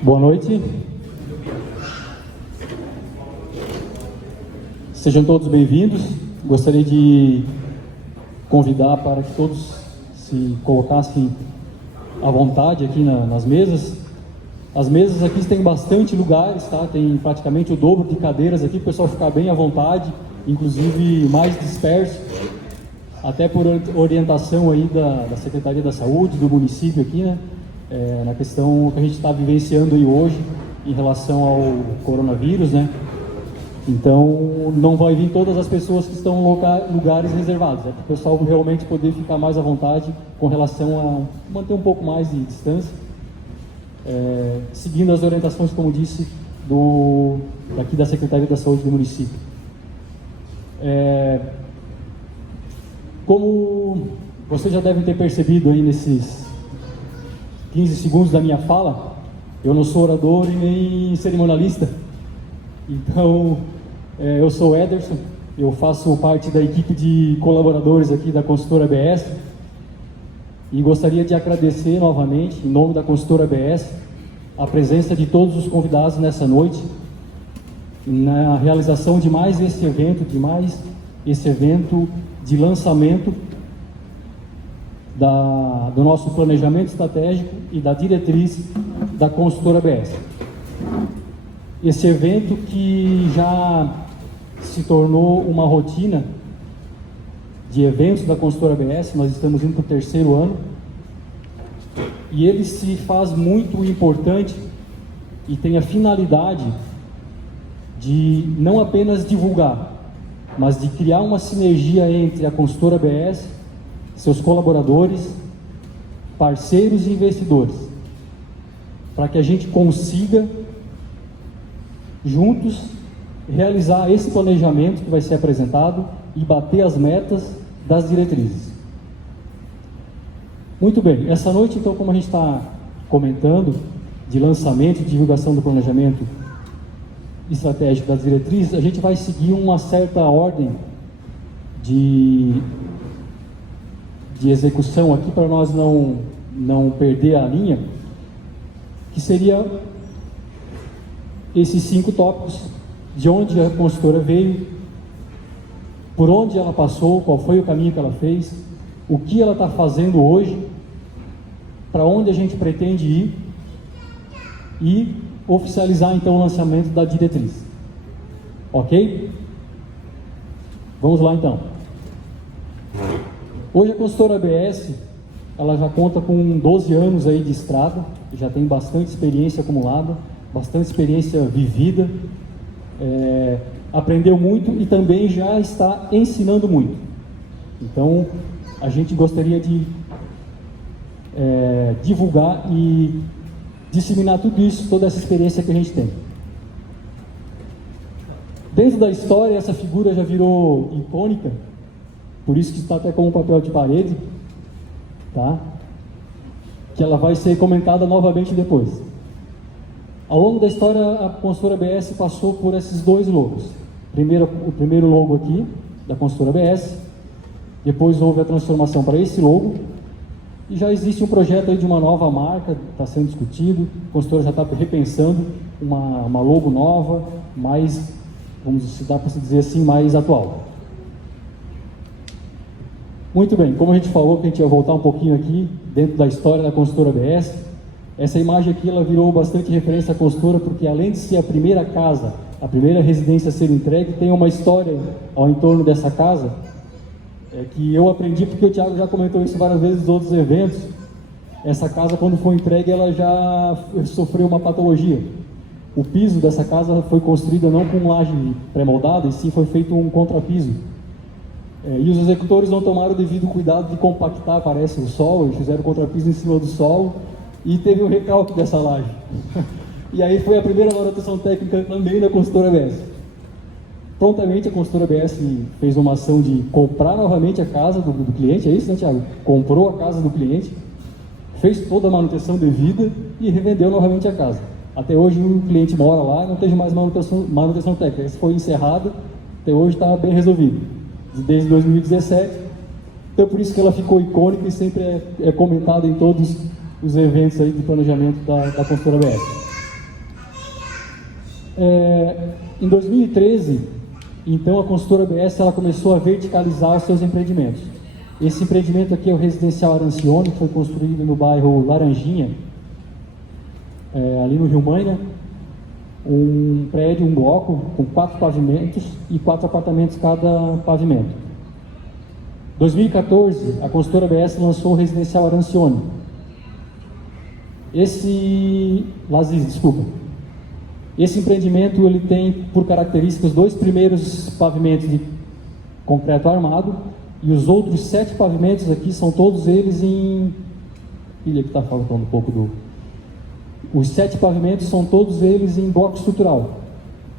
Boa noite. Sejam todos bem-vindos. Gostaria de convidar para que todos se colocassem à vontade aqui nas mesas. As mesas aqui têm bastante lugares, tá? Tem praticamente o dobro de cadeiras aqui, para o pessoal ficar bem à vontade, inclusive mais disperso, até por orientação aí da Secretaria da Saúde, do município aqui, né? Na questão que a gente está vivenciando aí hoje em relação ao coronavírus, né? Então, não vai vir todas as pessoas que estão em lugares reservados, para o pessoal realmente poder ficar mais à vontade com relação a manter um pouco mais de distância, seguindo as orientações, como disse, daqui da Secretaria da Saúde do município. Como vocês já devem ter percebido aí nesses 15 segundos da minha fala, eu não sou orador e nem cerimonialista. Então, eu sou o Ederson, eu faço parte da equipe de colaboradores aqui da Consultora ABS e gostaria de agradecer novamente, em nome da Consultora ABS, a presença de todos os convidados nessa noite, na realização de mais esse evento, de lançamento do nosso planejamento estratégico e da diretriz da Consultora ABS. Esse evento que já se tornou uma rotina de eventos da Consultora ABS, nós estamos indo para o 3º ano, e ele se faz muito importante e tem a finalidade de não apenas divulgar, mas de criar uma sinergia entre a Consultora ABS, seus colaboradores, parceiros e investidores, para que a gente consiga juntos realizar esse planejamento que vai ser apresentado e bater as metas das diretrizes. Muito bem, essa noite então, como a gente está comentando, de lançamento e divulgação do planejamento estratégico das diretrizes, a gente vai seguir uma certa ordem de execução aqui, para nós não perder a linha, que seria esses 5 tópicos: de onde a consultora veio, por onde ela passou, qual foi o caminho que ela fez, o que ela está fazendo hoje, para onde a gente pretende ir e oficializar então o lançamento da diretriz. Ok? Vamos lá então. Hoje a Consultora ABS, ela já conta com 12 anos aí de estrada, já tem bastante experiência acumulada, bastante experiência vivida, aprendeu muito e também já está ensinando muito. Então, a gente gostaria de divulgar e disseminar tudo isso, toda essa experiência que a gente tem. Dentro da história, essa figura já virou icônica, por isso que está até como um papel de parede, tá? Que ela vai ser comentada novamente depois. Ao longo da história, a Consultora ABS passou por esses 2 logos. O primeiro logo aqui, da Consultora ABS, depois houve a transformação para esse logo, e já existe um projeto aí de uma nova marca, está sendo discutido, a Consultora já está repensando uma logo nova, mais, se dá para se dizer assim, mais atual. Muito bem, como a gente falou que a gente ia voltar um pouquinho aqui, dentro da história da Consultora ABS, essa imagem aqui ela virou bastante referência à Consultora, porque além de ser a primeira casa, a primeira residência a ser entregue, tem uma história ao entorno dessa casa, que eu aprendi porque o Thiago já comentou isso várias vezes nos outros eventos. Essa casa, quando foi entregue, ela já sofreu uma patologia. O piso dessa casa foi construído não com laje pré-moldada, e sim foi feito um contrapiso. E os executores não tomaram o devido cuidado de compactar, parece, o solo, eles fizeram o contrapiso em cima do solo e teve um recalque dessa laje. E aí foi a primeira manutenção técnica também da Consultora ABS. Prontamente a Consultora ABS fez uma ação de comprar novamente a casa do cliente, é isso, né, Thiago? Comprou a casa do cliente, fez toda a manutenção devida e revendeu novamente a casa. Até hoje o cliente mora lá, não teve mais manutenção técnica. Isso foi encerrado, até hoje está bem resolvido, desde 2017. Então por isso que ela ficou icônica e sempre é comentada em todos os eventos aí de planejamento da Consultora ABS. Em 2013, então a consultora BS ela começou a verticalizar os seus empreendimentos. Esse empreendimento aqui é o Residencial Arancione, que foi construído no bairro Laranjinha, ali no Rio Maina. Um prédio, um bloco com 4 pavimentos e 4 apartamentos cada pavimento. 2014, a consultora BS lançou o Residencial Arancione. Esse empreendimento ele tem por características 2 primeiros pavimentos de concreto armado e os outros 7 pavimentos aqui são todos eles em... Filha que está faltando um pouco do... Os 7 pavimentos são todos eles em bloco estrutural.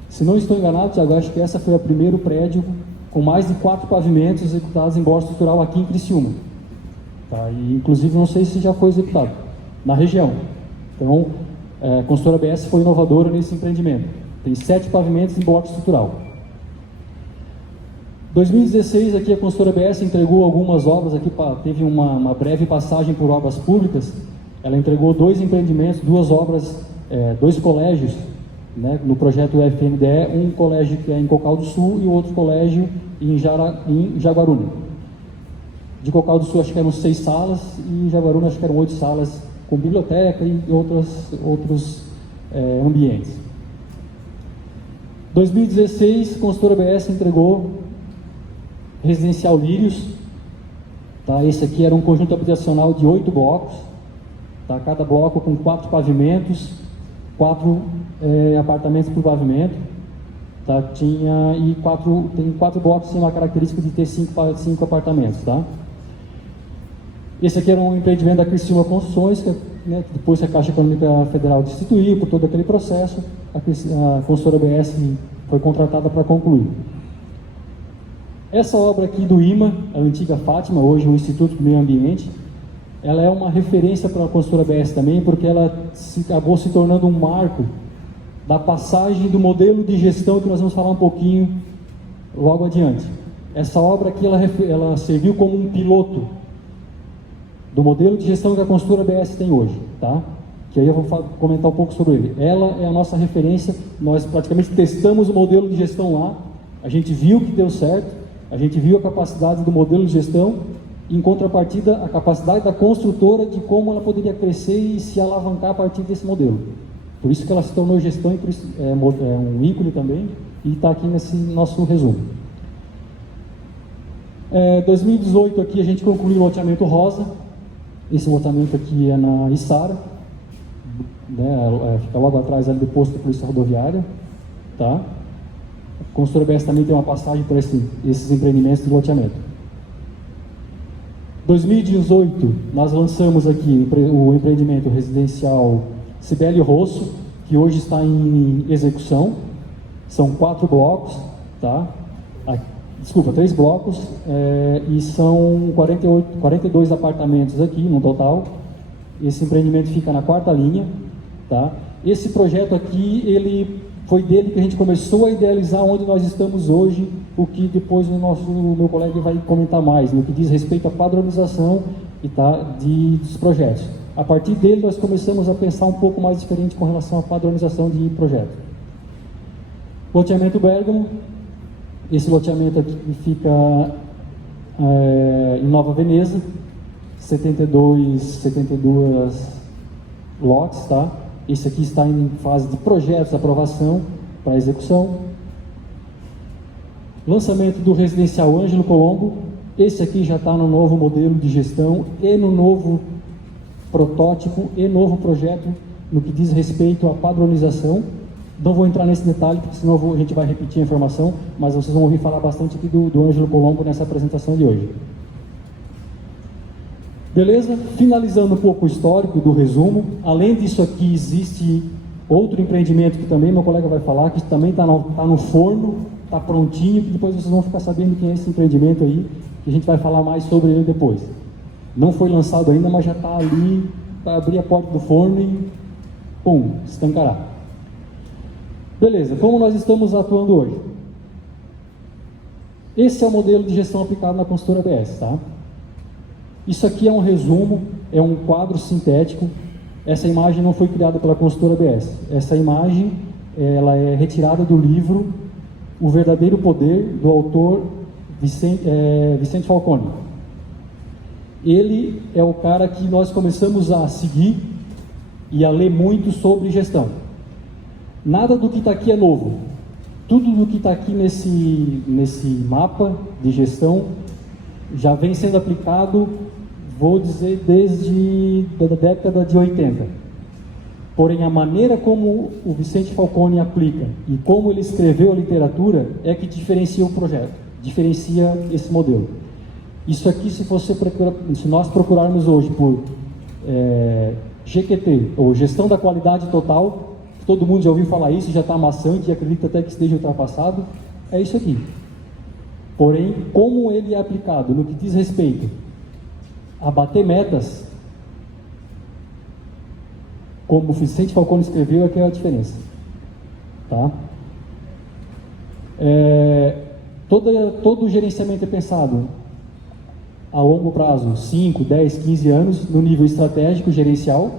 Se não estou enganado, Thiago, acho que essa foi o primeiro prédio com mais de 4 pavimentos executados em bloco estrutural aqui em Criciúma. Tá? E, inclusive, não sei se já foi executado na região. Então, a consultora BS foi inovadora nesse empreendimento. Tem 7 pavimentos em bloco estrutural. 2016, aqui a consultora BS entregou algumas obras, aqui teve uma breve passagem por obras públicas. Ela entregou 2 empreendimentos, 2 obras, 2 colégios, né, no projeto UFMDE, um colégio que é em Cocal do Sul e outro colégio em Jaguaruna. De Cocal do Sul acho que eram 6 salas e em Jaguaruna acho que eram 8 salas com biblioteca e outros ambientes. 2016, a consultora BS entregou Residencial Lírios. Tá? Esse aqui era um conjunto habitacional de 8 blocos. Tá? Cada bloco com 4 pavimentos, 4 apartamentos por pavimento. Tá? Tem 4 blocos sem uma característica de ter 5 apartamentos. Tá? Esse aqui era um empreendimento da Criciúma Construções, que depois que a Caixa Econômica Federal destituiu por todo aquele processo, a consultora BS foi contratada para concluir. Essa obra aqui do IMA, a antiga Fátima, hoje o Instituto do Meio Ambiente, ela é uma referência para a consultora BS também, porque ela acabou se tornando um marco da passagem do modelo de gestão que nós vamos falar um pouquinho logo adiante. Essa obra aqui, ela serviu como um piloto do modelo de gestão que a consultora BS tem hoje, tá? Que aí eu vou comentar um pouco sobre ele. Ela é a nossa referência, nós praticamente testamos o modelo de gestão lá, a gente viu que deu certo, a gente viu a capacidade do modelo de gestão, em contrapartida, a capacidade da construtora de como ela poderia crescer e se alavancar a partir desse modelo. Por isso que ela se tornou gestão e por isso é um ícone também, e está aqui nesse nosso resumo. 2018 aqui a gente concluiu o loteamento Rosa. Esse loteamento aqui é na Içara, né, fica logo atrás ali do posto de polícia rodoviária. Tá? A consultora BS também tem uma passagem por esses empreendimentos de loteamento. 2018, nós lançamos aqui o empreendimento residencial Cibele Rosso, que hoje está em execução. São 4 blocos, tá? 3 blocos, e são 42 apartamentos aqui no total. Esse empreendimento fica na 4ª linha, tá? Esse projeto aqui, ele foi dele que a gente começou a idealizar onde nós estamos hoje, o que depois o meu colega vai comentar mais, no que diz respeito à padronização dos projetos. A partir dele, nós começamos a pensar um pouco mais diferente com relação à padronização de projeto. Loteamento Bergamo. Esse loteamento aqui fica em Nova Veneza, 72 lotes, tá? Esse aqui está em fase de projetos, aprovação para execução. Lançamento do Residencial Ângelo Colombo. Esse aqui já está no novo modelo de gestão e no novo protótipo e novo projeto no que diz respeito à padronização. Não vou entrar nesse detalhe, porque senão a gente vai repetir a informação, mas vocês vão ouvir falar bastante aqui do Ângelo Colombo nessa apresentação de hoje. Beleza? Finalizando um pouco o histórico do resumo, além disso aqui existe outro empreendimento que também meu colega vai falar, que também está no forno, está prontinho, que depois vocês vão ficar sabendo quem é esse empreendimento aí, que a gente vai falar mais sobre ele depois. Não foi lançado ainda, mas já está ali para abrir a porta do forno e pum, escancarar. Beleza, como nós estamos atuando hoje? Esse é o modelo de gestão aplicado na consultora BS, tá? Isso aqui é um resumo, é um quadro sintético. Essa imagem não foi criada pela consultora BS. Essa imagem ela é retirada do livro O Verdadeiro Poder, do autor Vicente Falcone. Ele é o cara que nós começamos a seguir e a ler muito sobre gestão. Nada do que está aqui é novo. Tudo do que está aqui nesse mapa de gestão já vem sendo aplicado, vou dizer, desde a década de 80. Porém, a maneira como o Vicente Falcone aplica e como ele escreveu a literatura é que diferencia o projeto, diferencia esse modelo. Isso aqui, se nós procurarmos hoje por GQT, ou Gestão da Qualidade Total, todo mundo já ouviu falar isso, já está maçante e acredita até que esteja ultrapassado, é isso aqui. Porém, como ele é aplicado no que diz respeito a bater metas, como o Vicente Falcone escreveu, é que é a diferença. Tá? Todo o gerenciamento é pensado a longo prazo, 5, 10, 15 anos, no nível estratégico, gerencial.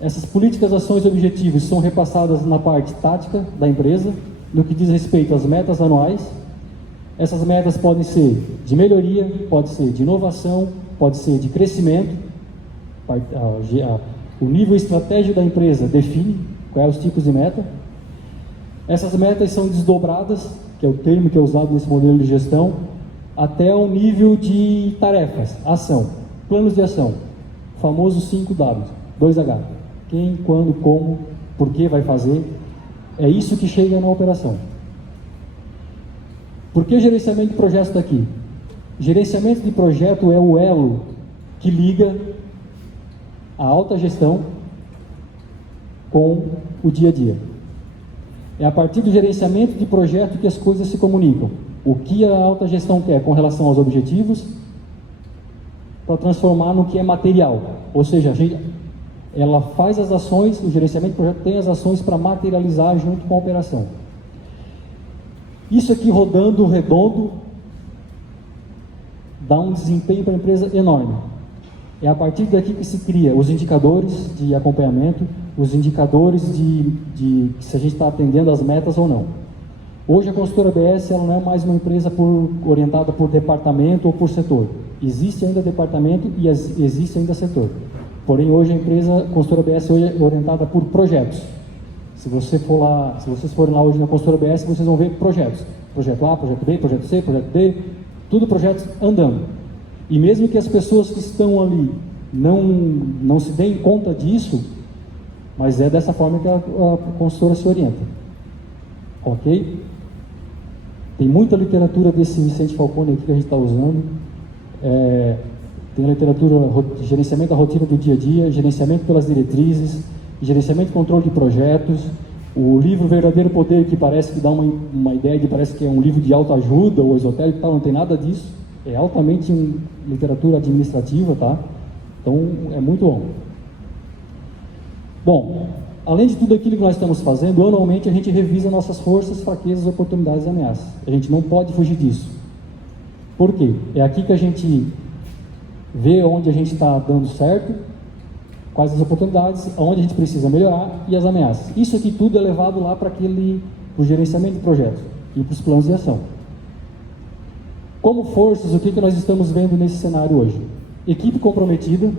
Essas políticas, ações e objetivos são repassadas na parte tática da empresa, no que diz respeito às metas anuais. Essas metas podem ser de melhoria, pode ser de inovação, pode ser de crescimento. O nível estratégico da empresa define quais são os tipos de meta. Essas metas são desdobradas, que é o termo que é usado nesse modelo de gestão, até o nível de tarefas, ação, planos de ação, o famoso 5W, 2H. Quem, quando, como, por que vai fazer. É isso que chega na operação. Por que gerenciamento de projeto está aqui? Gerenciamento de projeto é o elo que liga a alta gestão com o dia a dia. É a partir do gerenciamento de projeto que as coisas se comunicam. O que a alta gestão quer com relação aos objetivos, para transformar no que é material. Ou seja, ela faz as ações, o gerenciamento de projeto tem as ações para materializar junto com a operação. Isso aqui rodando redondo dá um desempenho para a empresa enorme. É a partir daqui que se cria os indicadores de acompanhamento, os indicadores de se a gente está atendendo as metas ou não. Hoje a consultora BS ela não é mais uma empresa orientada por departamento ou por setor. Existe ainda departamento e existe ainda setor. Porém, hoje a empresa consultora BS hoje é orientada por projetos. Se vocês forem lá hoje na consultora BS, vocês vão ver projetos. Projeto A, projeto B, projeto C, projeto D, tudo projetos andando. E mesmo que as pessoas que estão ali não se deem conta disso, mas é dessa forma que a consultora se orienta. Ok? Tem muita literatura desse Vicente Falcone aqui que a gente está usando. Tem a literatura de gerenciamento da rotina do dia a dia, gerenciamento pelas diretrizes, gerenciamento e controle de projetos, o livro Verdadeiro Poder, que parece que dá uma ideia de parece que é um livro de autoajuda ou esotérico, tal, não tem nada disso, é altamente literatura administrativa, tá? Então é muito bom. Bom, além de tudo aquilo que nós estamos fazendo, anualmente a gente revisa nossas forças, fraquezas, oportunidades e ameaças. A gente não pode fugir disso. Por quê? É aqui que a gente vê onde a gente está dando certo, quais as oportunidades, onde a gente precisa melhorar e as ameaças. Isso aqui tudo é levado lá para o gerenciamento de projetos e para os planos de ação. Como forças, o que nós estamos vendo nesse cenário hoje? Equipe comprometida,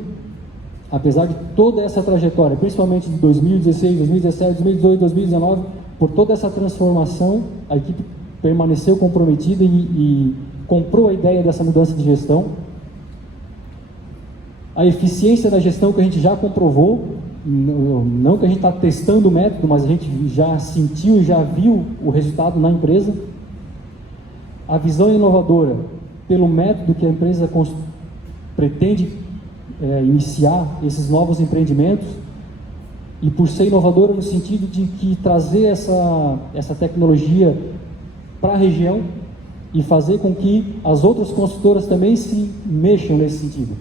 apesar de toda essa trajetória, principalmente de 2016, 2017, 2018, 2019, por toda essa transformação, a equipe permaneceu comprometida e comprou a ideia dessa mudança de gestão. A eficiência da gestão que a gente já comprovou, não que a gente está testando o método, mas a gente já sentiu, já viu o resultado na empresa. A visão inovadora pelo método que a empresa pretende iniciar esses novos empreendimentos, e por ser inovadora no sentido de que trazer essa tecnologia para a região e fazer com que as outras consultoras também se mexam nesse sentido,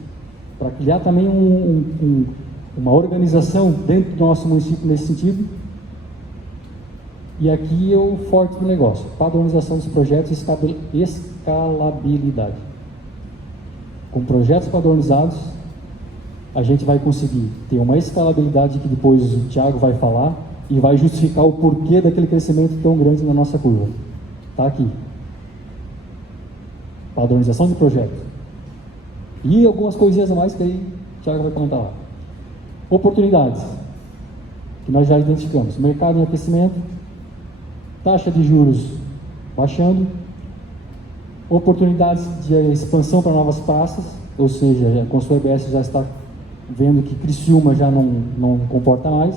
para criar também uma organização dentro do nosso município nesse sentido. E aqui é o forte do negócio: padronização dos projetos e escalabilidade. Com projetos padronizados, a gente vai conseguir ter uma escalabilidade que depois o Thiago vai falar, e vai justificar o porquê daquele crescimento tão grande na nossa curva. Está aqui. Padronização de projeto. E algumas coisinhas a mais que aí o Thiago vai comentar lá. Oportunidades, que nós já identificamos. Mercado em aquecimento, taxa de juros baixando, oportunidades de expansão para novas praças, ou seja, a consultora EBS já está vendo que Criciúma já não comporta mais,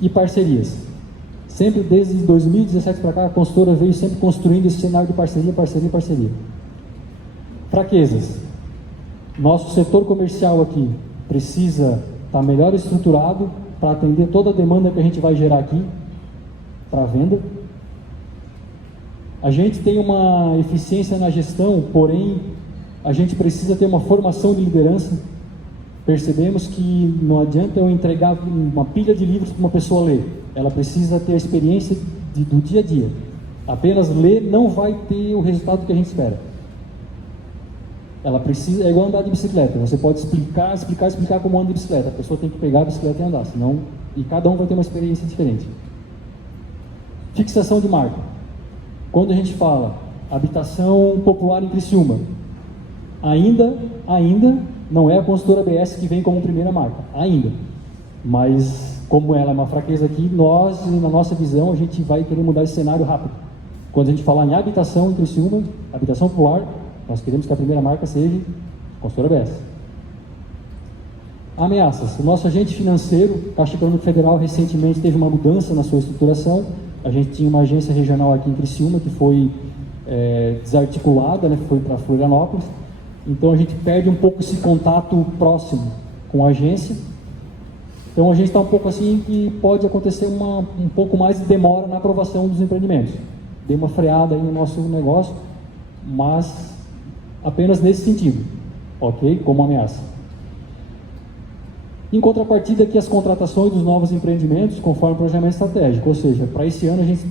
e parcerias. Sempre desde 2017 para cá, a consultora veio sempre construindo esse cenário de parceria, parceria, parceria. Fraquezas. Nosso setor comercial aqui precisa estar melhor estruturado para atender toda a demanda que a gente vai gerar aqui para venda. A gente tem uma eficiência na gestão, porém a gente precisa ter uma formação de liderança. Percebemos que não adianta eu entregar uma pilha de livros para uma pessoa ler. Ela precisa ter a experiência do dia a dia. Apenas ler não vai ter o resultado que a gente espera. Ela precisa, é igual andar de bicicleta. Você pode explicar como anda de bicicleta. A pessoa tem que pegar a bicicleta e andar, senão, e cada um vai ter uma experiência diferente. Fixação de marca. Quando a gente fala habitação popular em Criciúma, ainda não é a consultora BS que vem como primeira marca, ainda. Mas, como ela é uma fraqueza aqui, nós, na nossa visão, a gente vai querer mudar esse cenário rápido. Quando a gente falar em habitação em Criciúma, habitação popular, nós queremos que a primeira marca seja consultora BS. Ameaças. O nosso agente financeiro, Caixa Econômica Federal, recentemente teve uma mudança na sua estruturação. A gente tinha uma agência regional aqui em Criciúma que foi desarticulada, né, foi para Florianópolis. Então a gente perde um pouco esse contato próximo com a agência. Então a gente está um pouco assim que pode acontecer um pouco mais de demora na aprovação dos empreendimentos. Deu uma freada aí no nosso negócio, mas apenas nesse sentido, ok? Como ameaça. Em contrapartida aqui as contratações dos novos empreendimentos conforme o planejamento estratégico, ou seja, para esse ano a gente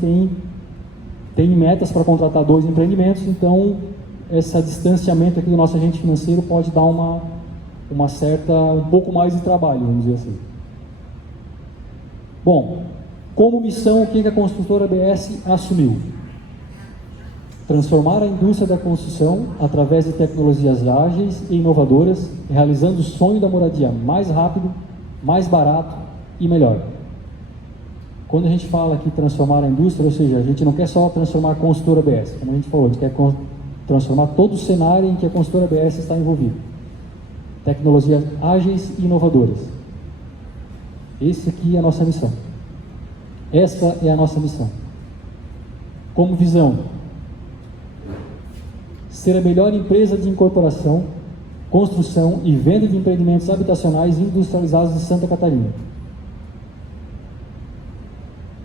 tem metas para contratar 2 empreendimentos, então esse distanciamento aqui do nosso agente financeiro pode dar um pouco mais de trabalho, vamos dizer assim. Bom, como missão, o que a construtora BS assumiu? Transformar a indústria da construção através de tecnologias ágeis e inovadoras, realizando o sonho da moradia mais rápido, mais barato e melhor. Quando a gente fala aqui transformar a indústria, ou seja, a gente não quer só transformar a consultora BS, como a gente falou, a gente quer transformar todo o cenário em que a consultora BS está envolvida. Tecnologias ágeis e inovadoras. Essa aqui é a nossa missão. Essa é a nossa missão. Como visão, ser a melhor empresa de incorporação, construção e venda de empreendimentos habitacionais industrializados de Santa Catarina.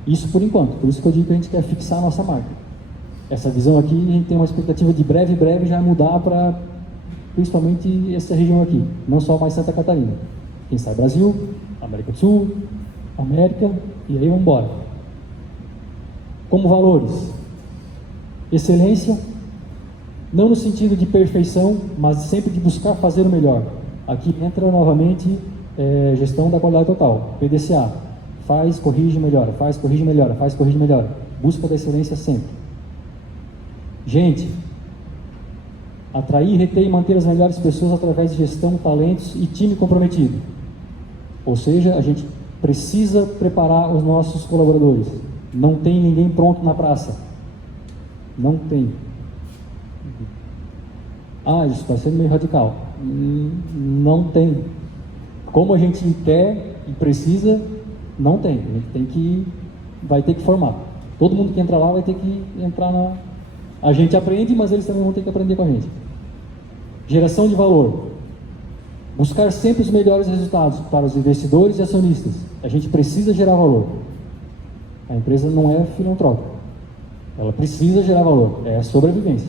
Isso por enquanto, por isso que eu digo que a gente quer fixar a nossa marca. Essa visão aqui, a gente tem uma expectativa de breve já mudar para principalmente essa região aqui, não só mais Santa Catarina. Quem sabe Brasil, América do Sul, América, e aí vamos embora. Como valores, excelência, não no sentido de perfeição, mas sempre de buscar fazer o melhor. Aqui entra novamente gestão da qualidade total, PDCA, faz, corrige, melhora, faz, corrige, melhora, faz, corrige, melhora, busca da excelência sempre. Gente, atrair, reter e manter as melhores pessoas através de gestão, talentos e time comprometido. Ou seja, a gente precisa preparar os nossos colaboradores. Não tem ninguém pronto na praça. Não tem. Isso está sendo meio radical. Não tem. Como a gente quer e precisa, não tem. A gente vai ter que formar. Todo mundo que entra lá vai ter que entrar na... A gente aprende, mas eles também vão ter que aprender com a gente. Geração de valor. Buscar sempre os melhores resultados para os investidores e acionistas. A gente precisa gerar valor. A empresa não é filantrópica. Ela precisa gerar valor. É sobrevivência.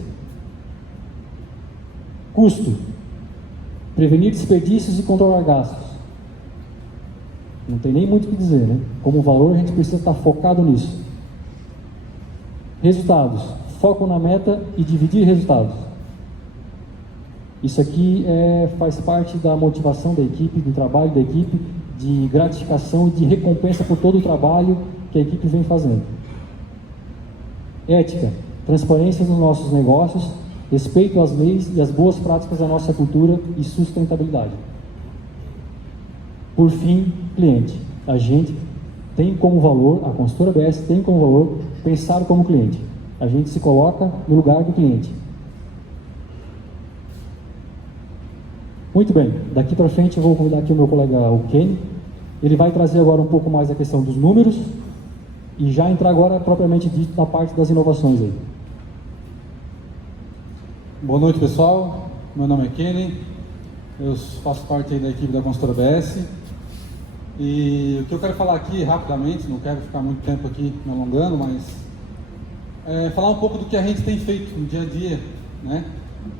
Custo. Prevenir desperdícios e controlar gastos. Não tem nem muito o que dizer, né? Como valor, a gente precisa estar focado nisso. Resultados. Foco na meta e dividir resultados. Isso aqui faz parte da motivação da equipe, do trabalho da equipe, de gratificação e de recompensa por todo o trabalho que a equipe vem fazendo. Ética, transparência nos nossos negócios, respeito às leis e às boas práticas da nossa cultura e sustentabilidade. Por fim, cliente. A gente tem como valor, a consultora BS tem como valor pensar como cliente. A gente se coloca no lugar do cliente. Muito bem, daqui para frente eu vou convidar aqui o meu colega, o Kenny. Ele vai trazer agora um pouco mais a questão dos números e já entrar agora propriamente dito na parte das inovações aí. Boa noite, pessoal. Meu nome é Kenny, eu faço parte aí da equipe da consultora BS. E o que eu quero falar aqui rapidamente, não quero ficar muito tempo aqui me alongando, mas falar um pouco do que a gente tem feito no dia a dia, né?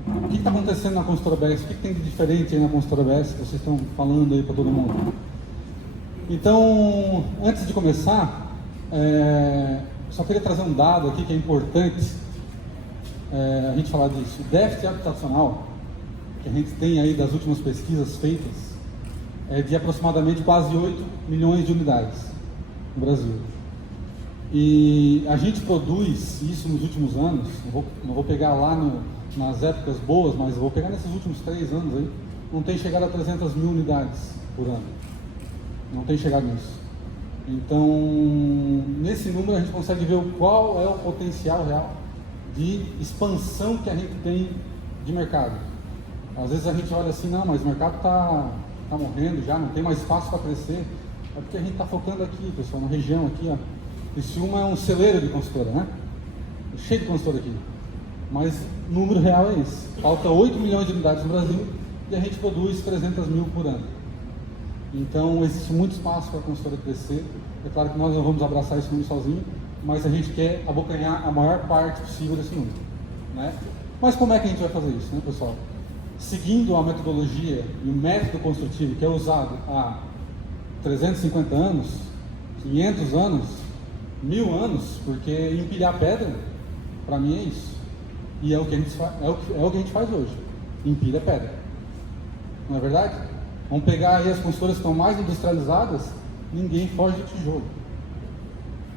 O que está acontecendo na consultora BS? O que tem de diferente aí na consultora BS que vocês estão falando aí para todo mundo? Então, antes de começar, só queria trazer um dado aqui que é importante a gente falar disso. O déficit habitacional que a gente tem aí das últimas pesquisas feitas é de aproximadamente quase 8 milhões de unidades no Brasil. E a gente produz isso nos últimos anos, não vou pegar lá nas épocas boas, mas vou pegar nesses últimos 3 anos aí, não tem chegado a 300 mil unidades por ano. Não tem chegado nisso. Então, nesse número a gente consegue ver qual é o potencial real de expansão que a gente tem de mercado. Às vezes a gente olha assim, não, mas o mercado está morrendo já, não tem mais espaço para crescer. É porque a gente está focando aqui, pessoal, na região aqui, ó. Criciúma é um celeiro de consultora, né? Cheio de consultora aqui. Mas o número real é esse. Falta 8 milhões de unidades no Brasil e a gente produz 300 mil por ano. Então existe muito espaço para a consultora crescer. É claro que nós não vamos abraçar esse número sozinho, mas a gente quer abocanhar a maior parte possível desse número, né? Mas como é que a gente vai fazer isso, né, pessoal? Seguindo a metodologia e o método construtivo que é usado há 350 anos, 500 anos, 1000 anos, porque empilhar pedra, para mim é isso. E é o que a gente faz hoje. Empilha pedra. Não é verdade? Vamos pegar aí as consultoras que estão mais industrializadas, ninguém foge do tijolo.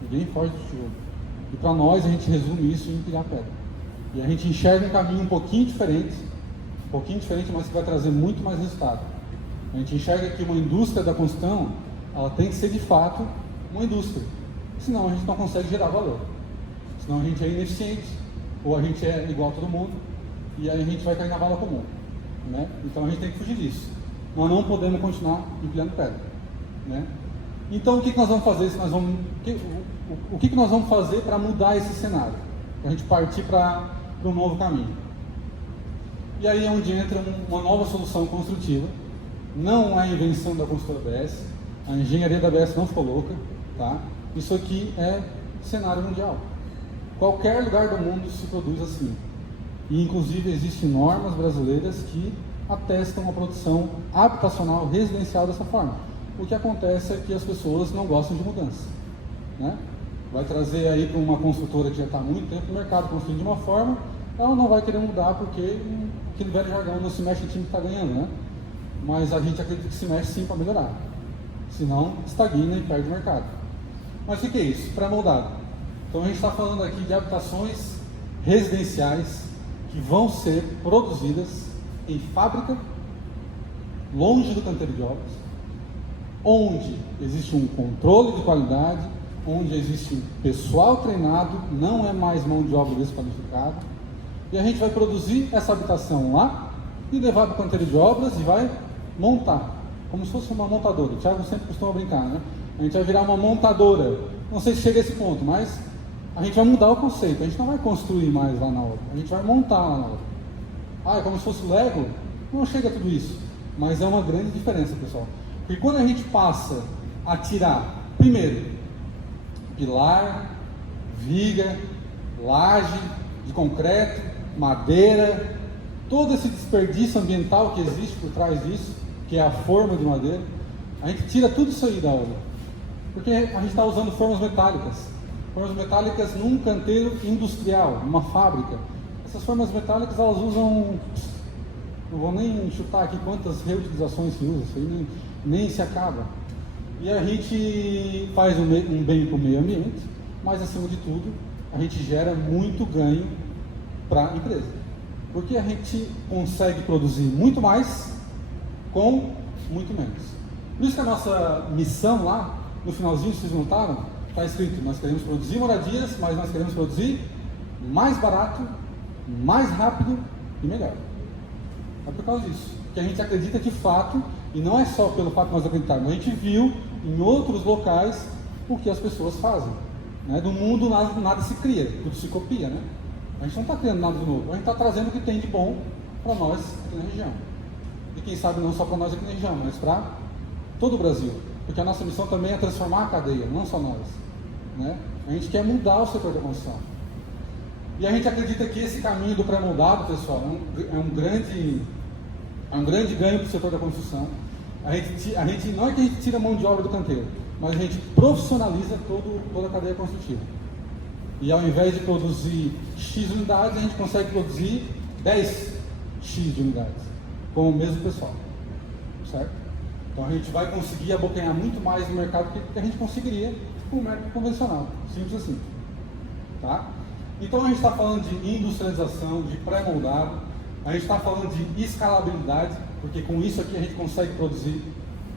Ninguém foge do tijolo. E para nós a gente resume isso em empilhar pedra. E a gente enxerga um caminho um pouquinho diferente, mas que vai trazer muito mais resultado. A gente enxerga que uma indústria da construção, ela tem que ser de fato uma indústria. Senão a gente não consegue gerar valor. Senão a gente é ineficiente, ou a gente é igual a todo mundo, e aí a gente vai cair na vala comum, né? Então a gente tem que fugir disso. Nós não podemos continuar empilhando pedra, né? Então o que nós vamos fazer? O que nós vamos fazer para mudar esse cenário? Para a gente partir para um novo caminho. E aí é onde entra uma nova solução construtiva. Não é invenção da consultora BS, a engenharia da BS não ficou louca, tá? Isso aqui é cenário mundial. Qualquer lugar do mundo se produz assim. E inclusive existem normas brasileiras que atestam a produção habitacional residencial dessa forma. O que acontece é que as pessoas não gostam de mudança, né? Vai trazer aí para uma construtora que já está há muito tempo no mercado construindo de uma forma, ela não vai querer mudar porque aquele velho jargão não se mexe em time que está ganhando, né? Mas a gente acredita que se mexe sim para melhorar. Senão estagna e perde o mercado. Mas o que é isso? Pré-moldado. Então a gente está falando aqui de habitações residenciais que vão ser produzidas em fábrica, longe do canteiro de obras, onde existe um controle de qualidade, onde existe um pessoal treinado, não é mais mão de obra desqualificada, e a gente vai produzir essa habitação lá e levar para o canteiro de obras e vai montar, como se fosse uma montadora. O Thiago sempre costuma brincar, né? A gente vai virar uma montadora. Não sei se chega a esse ponto, mas a gente vai mudar o conceito. A gente não vai construir mais lá na obra, a gente vai montar lá na obra. Ah, é como se fosse Lego? Não chega a tudo isso, mas é uma grande diferença, pessoal. Porque quando a gente passa a tirar, primeiro, pilar, viga, laje de concreto, madeira, todo esse desperdício ambiental que existe por trás disso, que é a forma de madeira, a gente tira tudo isso aí da obra. Porque a gente está usando formas metálicas num canteiro industrial, numa fábrica. Essas formas metálicas, elas usam, não vou nem chutar aqui quantas reutilizações se usa, isso aí nem se acaba. E a gente faz um bem para o meio ambiente, mas acima de tudo, a gente gera muito ganho para a empresa. Porque a gente consegue produzir muito mais com muito menos. Por isso que a nossa missão lá, no finalzinho, vocês notaram, está escrito: nós queremos produzir moradias, mas nós queremos produzir mais barato, mais rápido e melhor. É por causa disso que a gente acredita de fato, e não é só pelo fato de nós acreditarmos, a gente viu em outros locais o que as pessoas fazem. Né? Do mundo nada se cria, tudo se copia. Né? A gente não está criando nada de novo, a gente está trazendo o que tem de bom para nós aqui na região. E quem sabe não só para nós aqui na região, mas para todo o Brasil. Porque a nossa missão também é transformar a cadeia, não só nós. Né? A gente quer mudar o setor da construção. E a gente acredita que esse caminho do pré-moldado, pessoal, é um grande ganho para o setor da construção. A gente não é que a gente tira a mão de obra do canteiro, mas a gente profissionaliza toda a cadeia construtiva. E ao invés de produzir X unidades, a gente consegue produzir 10X de unidades, com o mesmo pessoal. Certo? Então a gente vai conseguir abocanhar muito mais no mercado que a gente conseguiria com o método convencional. Simples assim. Tá? Então a gente está falando de industrialização, de pré-moldado, a gente está falando de escalabilidade, porque com isso aqui a gente consegue produzir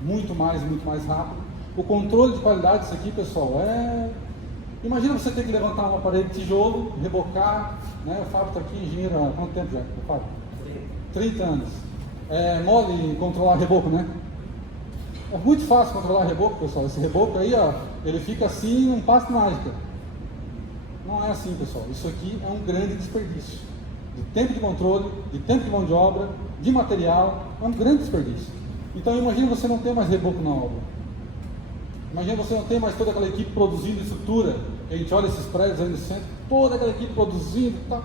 muito mais rápido. O controle de qualidade disso aqui, pessoal, imagina você ter que levantar uma parede de tijolo, rebocar, né? O Fábio está aqui, engenheiro, há quanto tempo já? O Fábio? 30 anos. É mole controlar reboco, né? É muito fácil controlar reboco, pessoal. Esse reboco aí, ó, ele fica assim, não passa mágica. Não é assim, pessoal. Isso aqui é um grande desperdício de tempo de controle, de tempo de mão de obra, de material. É um grande desperdício. Então imagina você não ter mais reboco na obra. Imagina você não ter mais toda aquela equipe produzindo estrutura. A gente olha esses prédios aí no centro, toda aquela equipe produzindo, tá?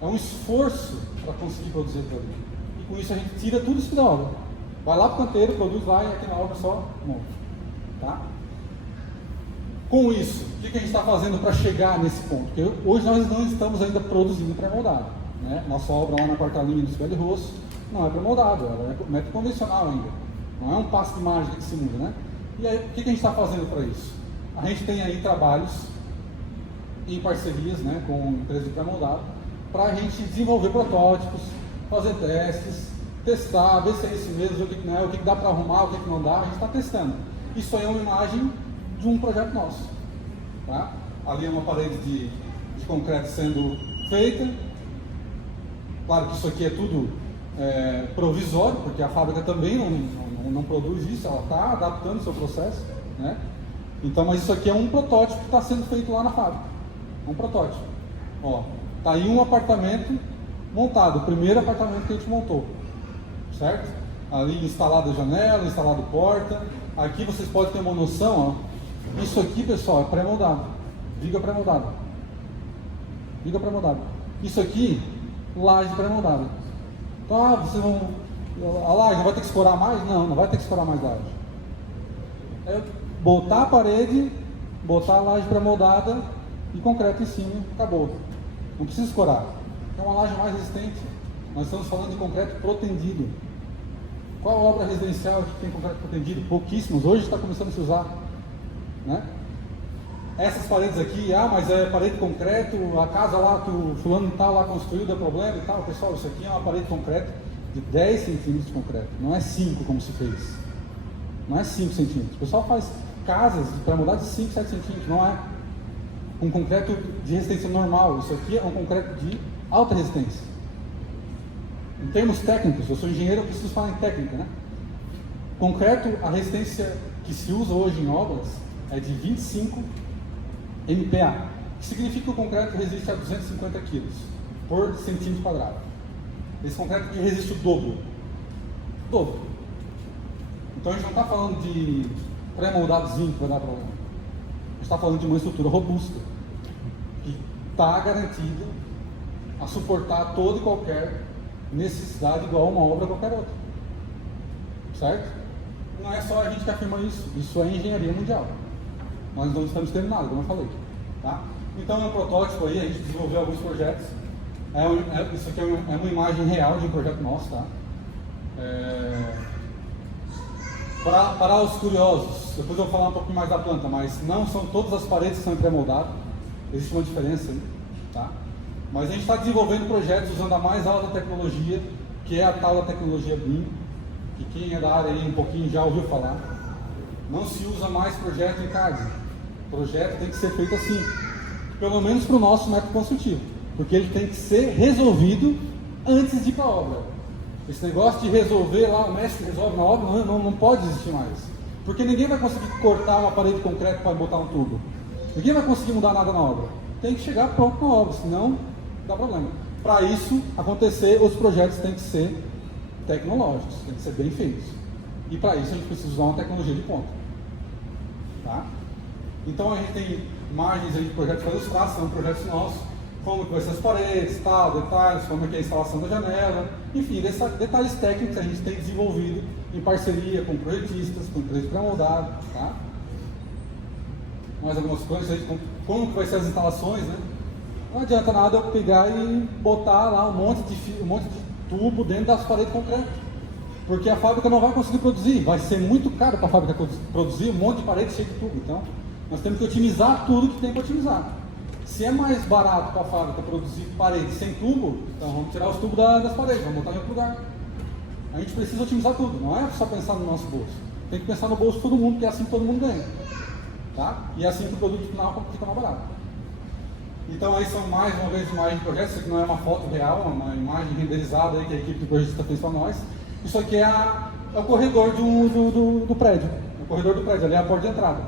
É um esforço para conseguir produzir aquilo ali. E com isso a gente tira tudo isso da obra. Vai lá para o canteiro, produz lá e aqui na obra só monta. Tá? Com isso, o que a gente está fazendo para chegar nesse ponto? Porque hoje nós não estamos ainda produzindo pré-moldado. Né? Nossa obra lá na quarta linha do Velho Rosso não é pré-moldado, ela é método convencional ainda. Não é um passo de mágica que se muda, né? E aí, o que a gente está fazendo para isso? A gente tem aí trabalhos em parcerias, né, com empresas de pré-moldado, para a gente desenvolver protótipos, fazer testes, testar, ver se é isso mesmo, o que não é, o que dá para arrumar, o que não dá, a gente está testando. Isso aí é uma imagem de um projeto nosso. Tá? Ali é uma parede de concreto sendo feita. Claro que isso aqui é tudo provisório, porque a fábrica também não produz isso, ela está adaptando o seu processo. Né? Então, mas isso aqui é um protótipo que está sendo feito lá na fábrica. Um protótipo. Ó, tá aí um apartamento montado, o primeiro apartamento que a gente montou. Certo? Ali instalada janela, instalado porta. Aqui vocês podem ter uma noção, ó. Isso aqui, pessoal, é pré-moldado. Viga pré-moldada. Viga pré-moldada. Isso aqui, laje pré-moldada. Então, vocês vão... A laje não vai ter que escorar mais? Não vai ter que escorar mais laje. É botar a parede, botar a laje pré-moldada e concreto em cima, acabou. Não precisa escorar. É uma laje mais resistente. Nós estamos falando de concreto protendido. Qual obra residencial que tem concreto protendido? Pouquíssimas. Hoje está começando a se usar. Né? Essas paredes aqui, mas é parede de concreto, a casa lá que o fulano tal lá construiu, deu problema e tal. Pessoal, isso aqui é uma parede de concreto de 10 centímetros de concreto. Não é 5 como se fez. Não é 5 centímetros. O pessoal faz casas para mudar de 5, 7 centímetros. Não é um concreto de resistência normal. Isso aqui é um concreto de alta resistência. Em termos técnicos, eu sou engenheiro, eu preciso falar em técnica, né? Concreto, a resistência que se usa hoje em obras é de 25 MPa, que significa que o concreto resiste a 250 kg por centímetro quadrado. Esse concreto aqui resiste o dobro. Dobro. Então a gente não está falando de pré-moldadozinho que vai dar problema. A gente está falando de uma estrutura robusta, que está garantida a suportar toda e qualquer necessidade igual a uma obra qualquer outra. Certo? Não é só a gente que afirma isso. Isso é engenharia mundial. Nós não estamos tendo nada, como eu falei. Tá? Então é um protótipo aí, a gente desenvolveu alguns projetos. Isso aqui é uma imagem real de um projeto nosso. Tá? Para os curiosos, depois eu vou falar um pouco mais da planta, mas não são todas as paredes que são pré-moldadas, existe uma diferença aí, tá? Mas a gente está desenvolvendo projetos usando a mais alta tecnologia, que é a tal da tecnologia BIM, que quem é da área aí um pouquinho já ouviu falar. Não se usa mais projeto em CAD. O projeto tem que ser feito assim, pelo menos para o nosso método construtivo, porque ele tem que ser resolvido antes de ir para a obra. Esse negócio de resolver lá, o mestre resolve na obra, não pode existir mais. Porque ninguém vai conseguir cortar uma parede de concreto para botar um tubo. Ninguém vai conseguir mudar nada na obra. Tem que chegar pronto na obra, senão dá problema. Para isso acontecer, os projetos têm que ser tecnológicos, têm que ser bem feitos. E para isso a gente precisa usar uma tecnologia de ponta. Tá? Então a gente tem imagens aí de projetos para ilustrar, são projetos nossos, como que vai ser as paredes, tal, detalhes, como é que é a instalação da janela, enfim, detalhes técnicos que a gente tem desenvolvido em parceria com projetistas, com empresas pré-moldadas, tá? Mais algumas coisas aí, como que vai ser as instalações, né? Não adianta nada eu pegar e botar lá um monte de tubo dentro das paredes de concreto, porque a fábrica não vai conseguir produzir, vai ser muito caro para a fábrica produzir um monte de parede cheia de tubo. Então, nós temos que otimizar tudo que tem que otimizar. Se é mais barato para a fábrica produzir paredes sem tubo, então vamos tirar os tubos das paredes, vamos botar em outro lugar. A gente precisa otimizar tudo, não é só pensar no nosso bolso. Tem que pensar no bolso de todo mundo, porque é assim que todo mundo ganha. Tá? E é assim que o produto final fica mais barato. Então aí são mais uma vez imagens de projeto, isso aqui não é uma foto real, é uma imagem renderizada aí que a equipe do projetista fez para nós. Isso aqui é o corredor do prédio. O corredor do prédio, ali é a porta de entrada.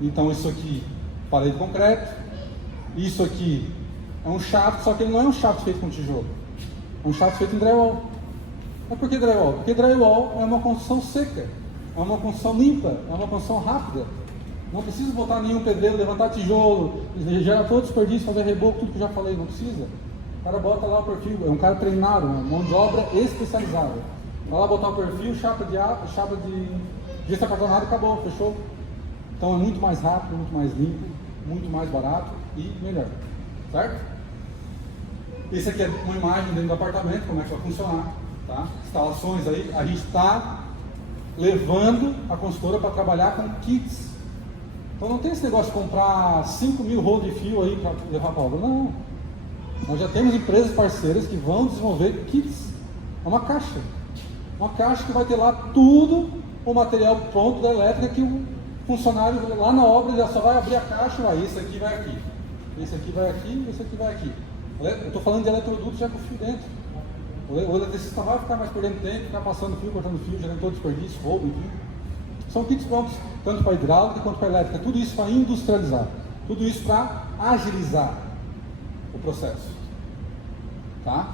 Então isso aqui, parede de concreto. Isso aqui é um shaft, só que ele não é um shaft feito com tijolo. É um shaft feito em drywall. Mas por que drywall? Porque drywall é uma construção seca, é uma construção limpa, é uma construção rápida. Não precisa botar nenhum pedreiro, levantar tijolo, gerar todo desperdício, fazer reboco, tudo que eu já falei, não precisa. O cara bota lá o perfil, é um cara treinado, uma mão de obra especializada. Vai lá botar o perfil, chapa de gesso acartonado, acabou, fechou. Então é muito mais rápido, muito mais limpo, muito mais barato e melhor, certo? Esse aqui é uma imagem dentro do apartamento, como é que vai funcionar, tá? Instalações aí, a gente está levando a consultora para trabalhar com kits. Então não tem esse negócio de comprar 5.000 rolos de fio aí para levar para a obra, não. Nós já temos empresas parceiras que vão desenvolver kits. É uma caixa que vai ter lá tudo o material pronto da elétrica, que o funcionário lá na obra já só vai abrir a caixa e vai, esse aqui vai aqui, esse aqui vai aqui, esse aqui vai aqui. Eu estou falando de eletrodutos já com fio dentro. O eletricista não vai ficar mais perdendo tempo, ficar passando fio, cortando fio, gerando todo desperdício, roubo, enfim. São kits prontos, tanto para hidráulica quanto para elétrica, tudo isso para industrializar, tudo isso para agilizar o processo. Tá?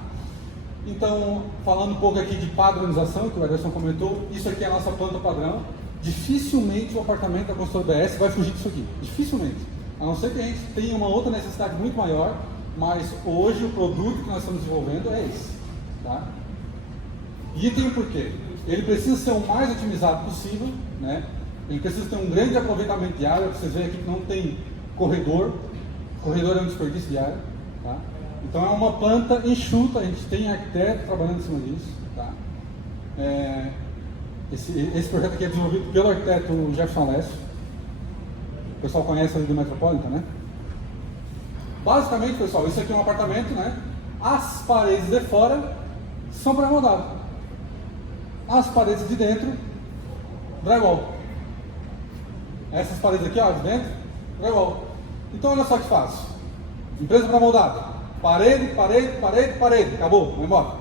Então, falando um pouco aqui de padronização, que o Ederson comentou, isso aqui é a nossa planta padrão. Dificilmente o apartamento da construtora BS vai fugir disso aqui, dificilmente. A não ser que a gente tenha uma outra necessidade muito maior, mas hoje o produto que nós estamos desenvolvendo é esse. Tá? E tem um porquê. Ele precisa ser o mais otimizado possível, né? Ele precisa ter um grande aproveitamento de área. Vocês veem aqui que não tem corredor. Corredor é um desperdício de área. Tá? Então é uma planta enxuta, a gente tem arquiteto trabalhando em cima disso. Tá? Esse projeto aqui é desenvolvido pelo arquiteto Jefferson Alessio. O pessoal conhece ali do Metropolitan, né? Basicamente, pessoal, isso aqui é um apartamento, né? As paredes de fora são pré-moldadas. As paredes de dentro, drywall. Essas paredes aqui, ó, de dentro, drywall. Então olha só que fácil. Empresa pré-moldada. Parede, parede, parede, parede. Acabou, vai embora.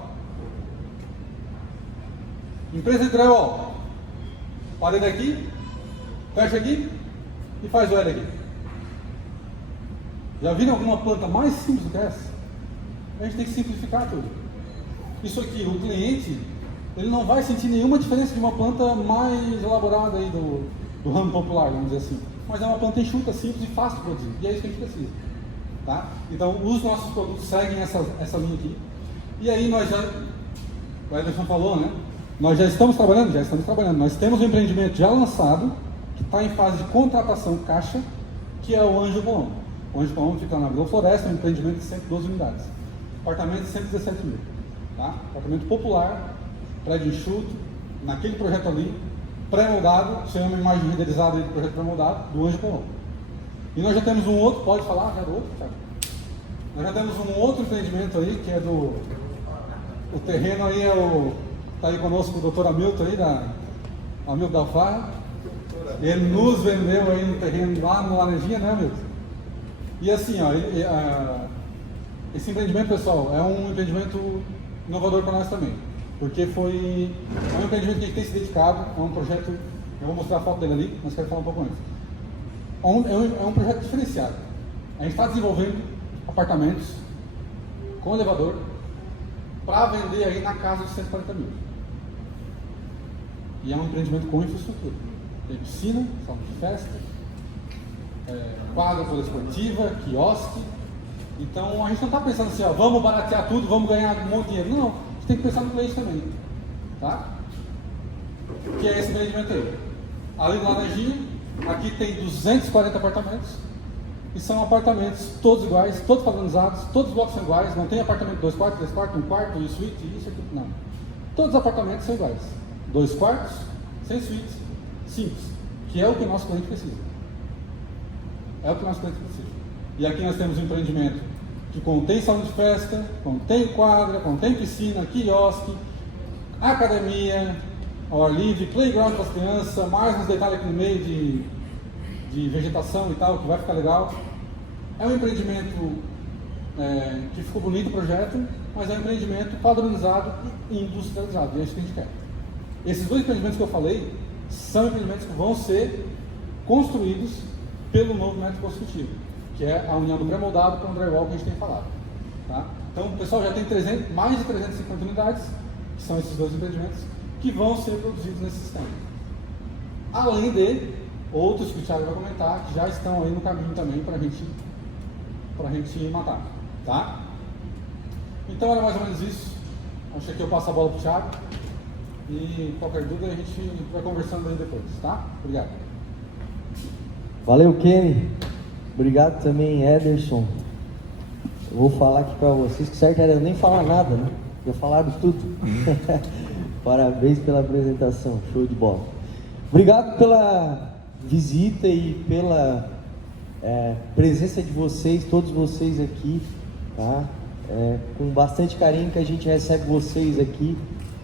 Empresa de drywall. Parede aqui, fecha aqui e faz o L aqui. Já viram alguma planta mais simples do que essa? A gente tem que simplificar tudo. Isso aqui, o cliente, ele não vai sentir nenhuma diferença de uma planta mais elaborada aí do ramo popular, vamos dizer assim. Mas é uma planta enxuta, simples e fácil de produzir. E é isso que a gente precisa. Tá? Então, os nossos produtos seguem essa linha aqui. E aí nós já, o Ederson falou, né? Nós já estamos trabalhando. Nós temos um empreendimento já lançado, que está em fase de contratação caixa, que é o Anjo Colombo. O Anjo Colombo fica na Vila Floresta, um empreendimento de 112 unidades. Apartamento de 117 mil. Tá? Apartamento popular, prédio enxuto, naquele projeto ali, pré-moldado, isso é uma imagem renderizada do projeto pré-moldado do Anjo Colombo. E nós já temos um outro, pode falar, já do outro, cara? Nós já temos um outro empreendimento aí, que é do... O terreno aí é o... Está aí conosco o doutor Hamilton aí, Hamilton da Farra. Ele nos vendeu aí um terreno lá no Laranjinha, né, Hamilton? E assim, ó, esse empreendimento, pessoal, é um empreendimento inovador para nós também. Porque é um empreendimento que a gente tem se dedicado, é um projeto, eu vou mostrar a foto dele ali, mas quero falar um pouco antes. É um projeto diferenciado. A gente está desenvolvendo apartamentos com elevador para vender aí na casa de 140 mil. E é um empreendimento com infraestrutura. Tem piscina, salão de festa, quadra poliesportiva, quiosque. Então a gente não está pensando assim, ó, vamos baratear tudo, vamos ganhar um monte de dinheiro. Não, a gente tem que pensar no cliente também. Tá? Que é esse empreendimento aí. Ali no Laranjinha, aqui tem 240 apartamentos. E são apartamentos todos iguais, todos padronizados, todos os blocos são iguais. Não tem apartamento 2 quartos, 3 quartos, 1 quarto, e suíte, isso aqui, não. Todos os apartamentos são iguais. 2 quartos, sem suítes, simples. Que é o que o nosso cliente precisa. É o que o nosso cliente precisa. E aqui nós temos um empreendimento que contém salão de festa, contém quadra, contém piscina, quiosque, academia, ao ar livre, playground para as crianças, mais uns detalhes aqui no meio de vegetação e tal, que vai ficar legal. É um empreendimento que ficou bonito o projeto, mas é um empreendimento padronizado e industrializado, e é isso que a gente quer. Esses dois empreendimentos que eu falei são empreendimentos que vão ser construídos pelo novo método construtivo, que é a união do pré-moldado com o drywall que a gente tem falado. Tá? Então o pessoal já tem mais de 350 unidades, que são esses dois empreendimentos, que vão ser produzidos nesse sistema. Além de outros que o Thiago vai comentar, que já estão aí no caminho também para a gente matar. Tá? Então era mais ou menos isso. Acho que eu passo a bola para o Thiago. E qualquer dúvida a gente vai conversando aí depois. Tá? Obrigado. Valeu, Kenny. Obrigado também, Ederson. Eu vou falar aqui para vocês que certo era eu nem falar nada, né? Já falaram tudo. Parabéns pela apresentação, show de bola. Obrigado pela visita e pela presença de vocês, todos vocês aqui, tá? Com bastante carinho que a gente recebe vocês aqui.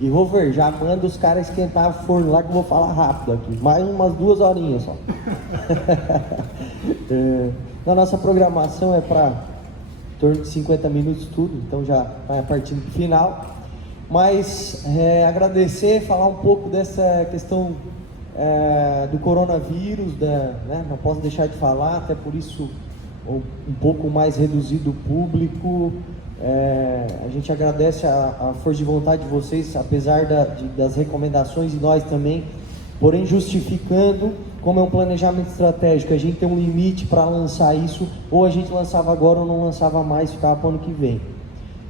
E Rover, já manda os caras esquentar o forno lá que eu vou falar rápido aqui, mais umas 2 horinhas só. Na nossa programação é para em torno de 50 minutos tudo, então já vai partindo para o final. Mas agradecer, falar um pouco dessa questão do coronavírus, né? Não posso deixar de falar, até por isso um pouco mais reduzido o público. A gente agradece a força de vontade de vocês, apesar das recomendações, e nós também, porém justificando, como é um planejamento estratégico, a gente tem um limite para lançar isso, ou a gente lançava agora ou não lançava mais, ficava para o ano que vem.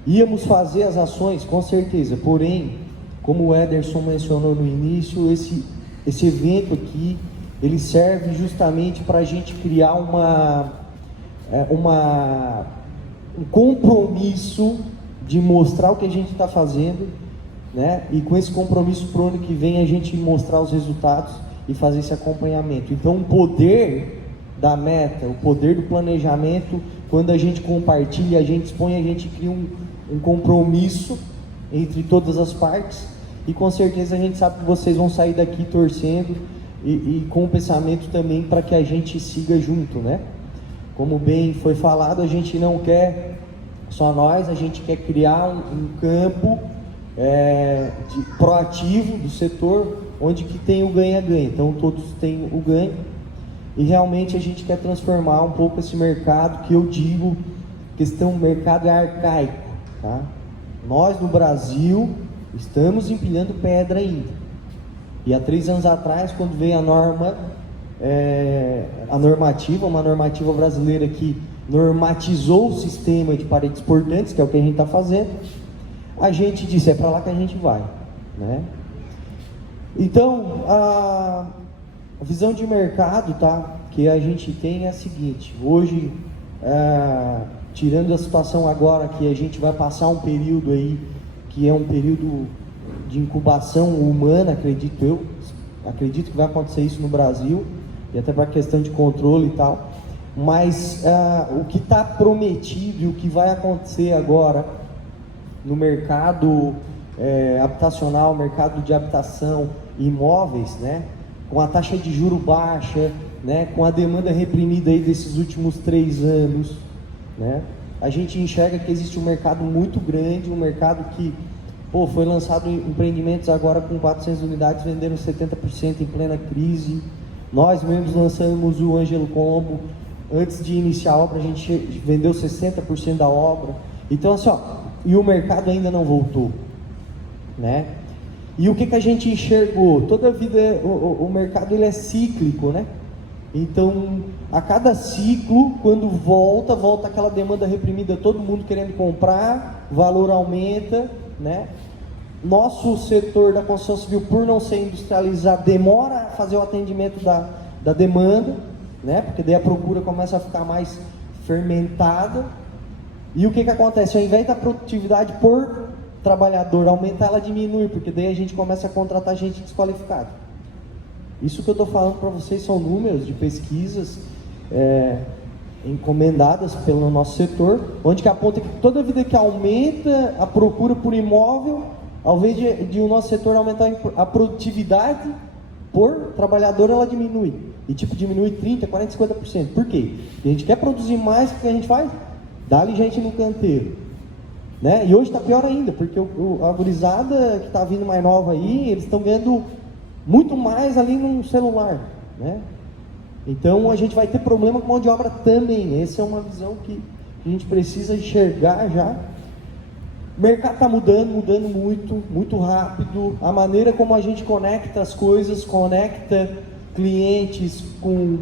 Íamos fazer as ações, com certeza, porém, como o Ederson mencionou no início, esse evento aqui, ele serve justamente para a gente criar um compromisso de mostrar o que a gente está fazendo, né? E com esse compromisso para o ano que vem a gente mostrar os resultados e fazer esse acompanhamento. Então o poder da meta, o poder do planejamento, quando a gente compartilha, a gente expõe, a gente cria um compromisso entre todas as partes, e com certeza a gente sabe que vocês vão sair daqui torcendo e com o pensamento também para que a gente siga junto, né? Como bem foi falado, a gente não quer só nós, a gente quer criar um campo proativo do setor, onde que tem o ganha-ganha, então todos têm o ganho, e realmente a gente quer transformar um pouco esse mercado, que eu digo, mercado é arcaico, tá? Nós no Brasil estamos empilhando pedra ainda, e há 3 anos atrás, quando veio uma normativa brasileira que normatizou o sistema de paredes portantes, que é o que a gente está fazendo, a gente disse, é para lá que a gente vai, né? Então, a visão de mercado, tá, que a gente tem é a seguinte: hoje, tirando a situação agora que a gente vai passar um período aí, que é um período de incubação humana, acredito eu, acredito que vai acontecer isso no Brasil, e até para questão de controle e tal, mas o que está prometido e o que vai acontecer agora no mercado habitacional, mercado de habitação e imóveis, né, com a taxa de juro baixa, né, com a demanda reprimida aí desses últimos 3 anos, né, a gente enxerga que existe um mercado muito grande, um mercado que foi lançado empreendimentos agora com 400 unidades, venderam 70% em plena crise. Nós mesmos lançamos o Ângelo Combo, antes de iniciar a obra a gente vendeu 60% da obra. Então assim, e o mercado ainda não voltou, né? E o que a gente enxergou? Toda a vida o mercado ele é cíclico, né? Então, a cada ciclo, quando volta aquela demanda reprimida, todo mundo querendo comprar, valor aumenta, né? Nosso setor da construção civil, por não ser industrializado, demora a fazer o atendimento da demanda, né? Porque daí a procura começa a ficar mais fermentada. E o que acontece? Ao invés da produtividade por trabalhador aumentar, ela diminui, porque daí a gente começa a contratar gente desqualificada. Isso que eu estou falando para vocês são números de pesquisas encomendadas pelo nosso setor, onde que aponta que toda vida que aumenta a procura por imóvel, ao invés de o nosso setor aumentar a produtividade por trabalhador, ela diminui. E diminui 30%, 40%, 50%. Por quê? Porque a gente quer produzir mais, o que a gente faz? Dá-lhe gente no canteiro. Né? E hoje está pior ainda, porque a gurizada que está vindo mais nova aí, eles estão ganhando muito mais ali no celular, né? Então a gente vai ter problema com mão de obra também. Essa é uma visão que a gente precisa enxergar já. O mercado está mudando muito, muito rápido. A maneira como a gente conecta as coisas, conecta clientes com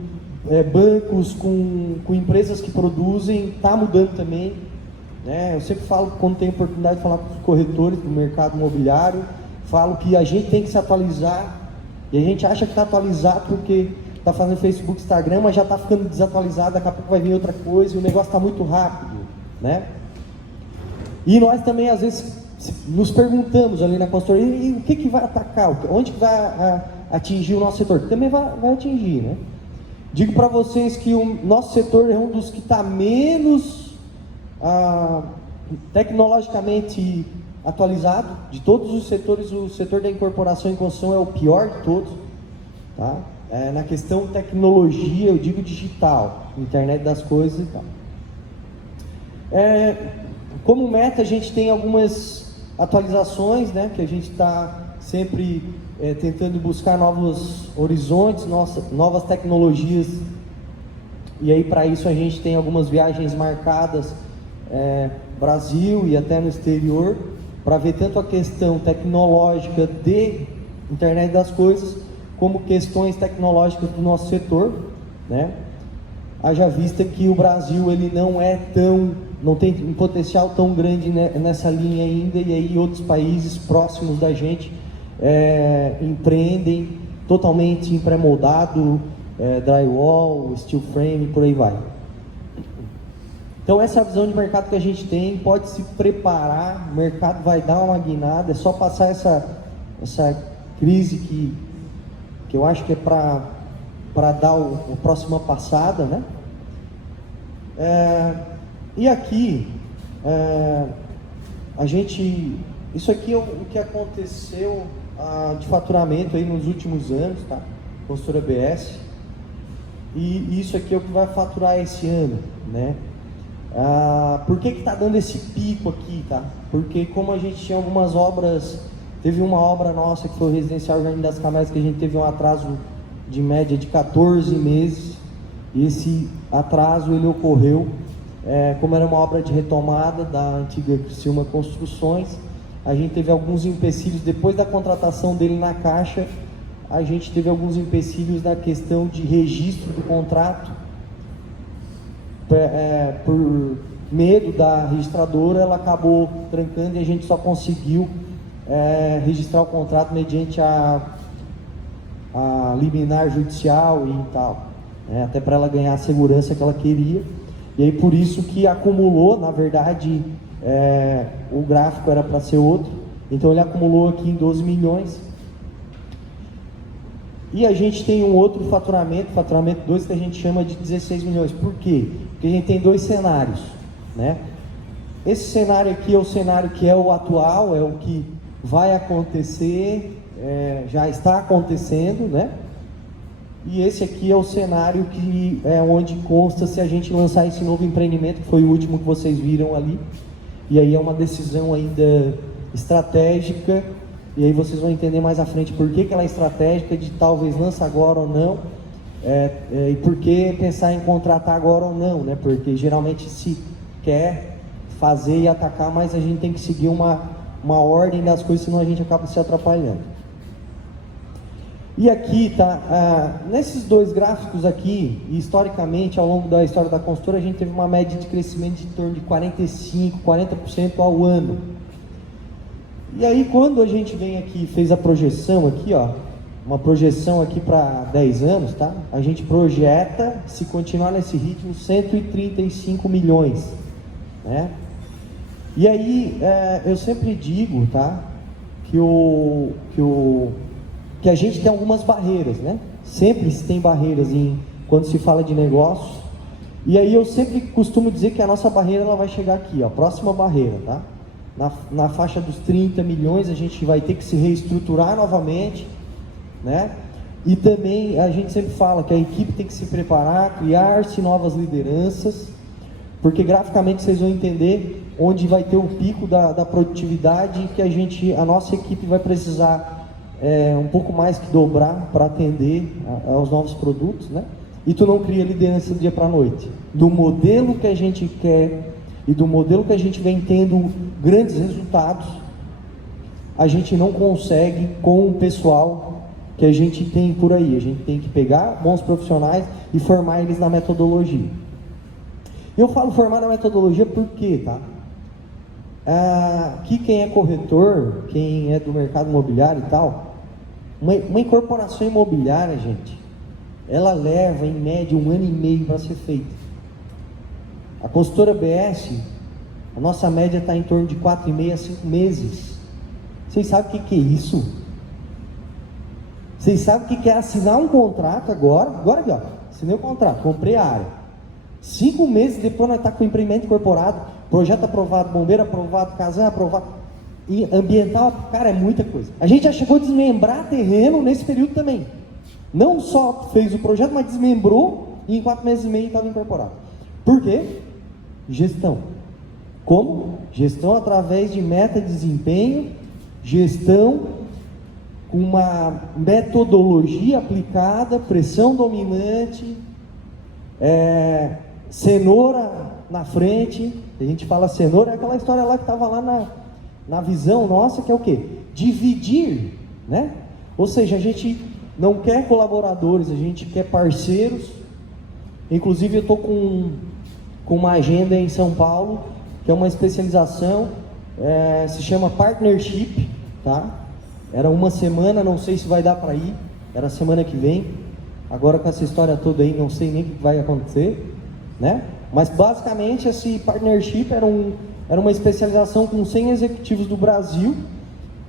bancos, com empresas que produzem, está mudando também, né? Eu sempre falo, quando tenho oportunidade de falar com os corretores do mercado imobiliário, falo que a gente tem que se atualizar. E a gente acha que está atualizado porque está fazendo Facebook, Instagram, mas já está ficando desatualizado, daqui a pouco vai vir outra coisa, e o negócio está muito rápido, né? E nós também, às vezes, nos perguntamos ali na consultoria, e o que vai atacar? Onde que vai atingir o nosso setor? Também vai atingir, né? Digo para vocês que o nosso setor é um dos que está menos tecnologicamente atualizado. De todos os setores, o setor da incorporação e construção é o pior de todos, tá? Na questão tecnologia, eu digo digital, internet das coisas e tal. Como meta, a gente tem algumas atualizações, né, que a gente está sempre tentando buscar novos horizontes, novas tecnologias, e aí para isso a gente tem algumas viagens marcadas Brasil e até no exterior, para ver tanto a questão tecnológica de internet das coisas, como questões tecnológicas do nosso setor, né? Haja vista que o Brasil ele não tem um potencial tão grande nessa linha ainda, e aí outros países próximos da gente empreendem totalmente em pré-moldado, drywall, steel frame, por aí vai. Então essa é a visão de mercado que a gente tem, pode se preparar, o mercado vai dar uma guinada, é só passar essa crise que eu acho que é para dar a próxima passada, né? E aqui, isso aqui é o que aconteceu de faturamento aí nos últimos anos, tá? Consultora BS, e isso aqui é o que vai faturar esse ano, né? Por que está dando esse pico aqui, tá? Porque como a gente tinha algumas obras, teve uma obra nossa que foi o Residencial Jardim das Camélias, que a gente teve um atraso de média de 14 meses, e esse atraso ele ocorreu, como era uma obra de retomada da antiga Criciúma Construções, a gente teve alguns empecilhos, depois da contratação dele na Caixa, a gente teve alguns empecilhos na questão de registro do contrato, por medo da registradora, ela acabou trancando e a gente só conseguiu registrar o contrato mediante a liminar judicial e tal, até para ela ganhar a segurança que ela queria. E aí por isso que acumulou, na verdade, o gráfico era para ser outro, então ele acumulou aqui em 12 milhões. E a gente tem um outro faturamento 2, que a gente chama de 16 milhões. Por quê? Porque a gente tem 2 cenários, né? Esse cenário aqui é o cenário que é o atual, é o que vai acontecer, já está acontecendo, né? E esse aqui é o cenário que é onde consta se a gente lançar esse novo empreendimento, que foi o último que vocês viram ali. E aí é uma decisão ainda estratégica, e aí vocês vão entender mais à frente por que ela é estratégica, de talvez lança agora ou não, e por que pensar em contratar agora ou não, né? Porque geralmente se quer fazer e atacar, mas a gente tem que seguir uma ordem das coisas, senão a gente acaba se atrapalhando. E aqui tá, nesses 2 gráficos aqui, historicamente, ao longo da história da consultora, a gente teve uma média de crescimento de em torno de 45%, 40% ao ano. E aí, quando a gente vem aqui, fez a projeção aqui, ó, uma projeção aqui para 10 anos, tá? A gente projeta, se continuar nesse ritmo, 135 milhões, né? E aí, eu sempre digo, tá? Que a gente tem algumas barreiras, né? Sempre se tem barreiras quando se fala de negócios. E aí eu sempre costumo dizer que a nossa barreira ela vai chegar aqui, ó, próxima barreira, tá? Na faixa dos 30 milhões a gente vai ter que se reestruturar novamente, né? E também a gente sempre fala que a equipe tem que se preparar, criar-se novas lideranças, porque graficamente vocês vão entender onde vai ter o pico da produtividade, que a nossa equipe vai precisar um pouco mais que dobrar para atender aos novos produtos, né? E tu não cria liderança do dia para a noite. Do modelo que a gente quer e do modelo que a gente vem tendo grandes resultados, a gente não consegue com o pessoal que a gente tem por aí. A gente tem que pegar bons profissionais e formar eles na metodologia. Eu falo formar na metodologia por quê, tá? Aqui quem é corretor, quem é do mercado imobiliário e tal, uma incorporação imobiliária, gente, ela leva em média 1 ano e meio para ser feita. A consultora BS, a nossa média está em torno de 4,5 a 5 meses. Vocês sabem o que é isso? Vocês sabem o que é assinar um contrato agora aqui, ó, assinei o contrato, comprei a área. 5 meses depois nós estamos com o empreendimento incorporado, projeto aprovado, bombeiro aprovado, Casan aprovado, e ambiental, cara, é muita coisa. A gente já chegou a desmembrar terreno nesse período também. Não só fez o projeto, mas desmembrou e em 4 meses e meio estava incorporado. Por quê? Gestão. Como? Gestão através de meta de desempenho, gestão com uma metodologia aplicada, pressão dominante, cenoura na frente. A gente fala cenoura, é aquela história lá que estava lá na visão nossa, que é o quê? Dividir, né? Ou seja, a gente não quer colaboradores, a gente quer parceiros. Inclusive eu estou com uma agenda em São Paulo, que é uma especialização, se chama Partnership, tá? Era uma semana, não sei se vai dar para ir, era semana que vem. Agora com essa história toda aí, não sei nem o que vai acontecer, né? Mas basicamente esse Partnership era uma especialização com 100 executivos do Brasil,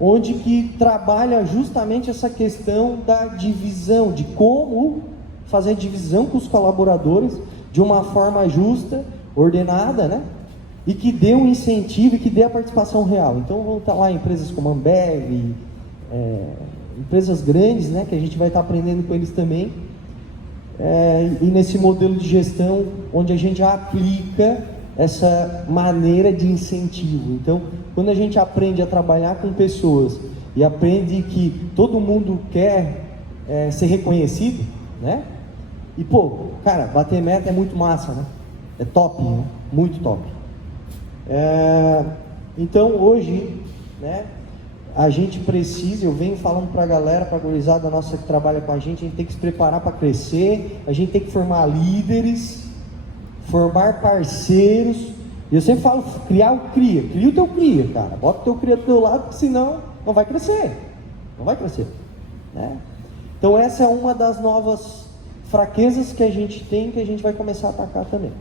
onde que trabalha justamente essa questão da divisão, de como fazer divisão com os colaboradores de uma forma justa, ordenada, né? E que dê um incentivo e que dê a participação real. Então vão estar lá empresas como a Ambev, empresas grandes, né? Que a gente vai estar aprendendo com eles também. E nesse modelo de gestão, onde a gente já aplica essa maneira de incentivo. Então, quando a gente aprende a trabalhar com pessoas e aprende que todo mundo quer ser reconhecido, né? E pô, cara, bater meta é muito massa, né? É top, né? Muito top. Então hoje, né? A gente precisa, eu venho falando para a galera, para a gurizada nossa que trabalha com a gente tem que se preparar para crescer, a gente tem que formar líderes, formar parceiros. E eu sempre falo, cria o teu cria, cara, bota o teu cria do teu lado, porque senão não vai crescer, né? Então essa é uma das novas fraquezas que a gente tem, que a gente vai começar a atacar também.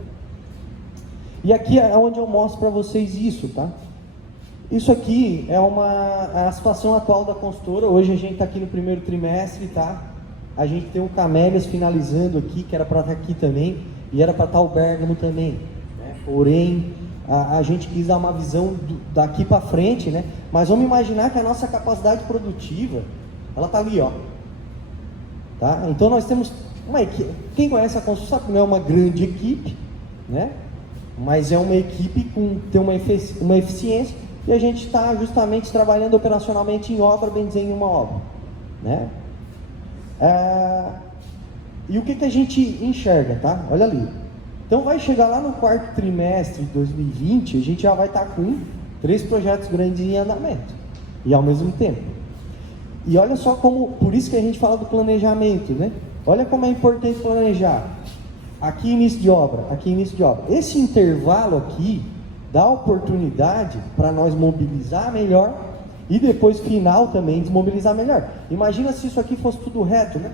E aqui é onde eu mostro para vocês isso, tá? Isso aqui é a situação atual da consultora. Hoje a gente está aqui no primeiro trimestre, tá? a gente tem o Camélias finalizando aqui, que era para estar aqui também, e era para estar o Bergamo também, né? Porém, a gente quis dar uma visão daqui para frente, né? Mas vamos imaginar que a nossa capacidade produtiva, ela está ali, ó. Tá? Então nós temos uma equipe, quem conhece a construção sabe que não é uma grande equipe, né? Mas é uma equipe com tem uma eficiência, e a gente está justamente trabalhando operacionalmente em obra, bem dizer, em uma obra, né? E o que a gente enxerga, tá? Olha ali. Então vai chegar lá no quarto trimestre de 2020, a gente já vai estar com 3 projetos grandes em andamento, e ao mesmo tempo. E olha só como, por isso que a gente fala do planejamento, né? Olha como é importante planejar. Aqui início de obra, aqui início de obra. Esse intervalo aqui dá oportunidade para nós mobilizar melhor e depois final também desmobilizar melhor. Imagina se isso aqui fosse tudo reto, né?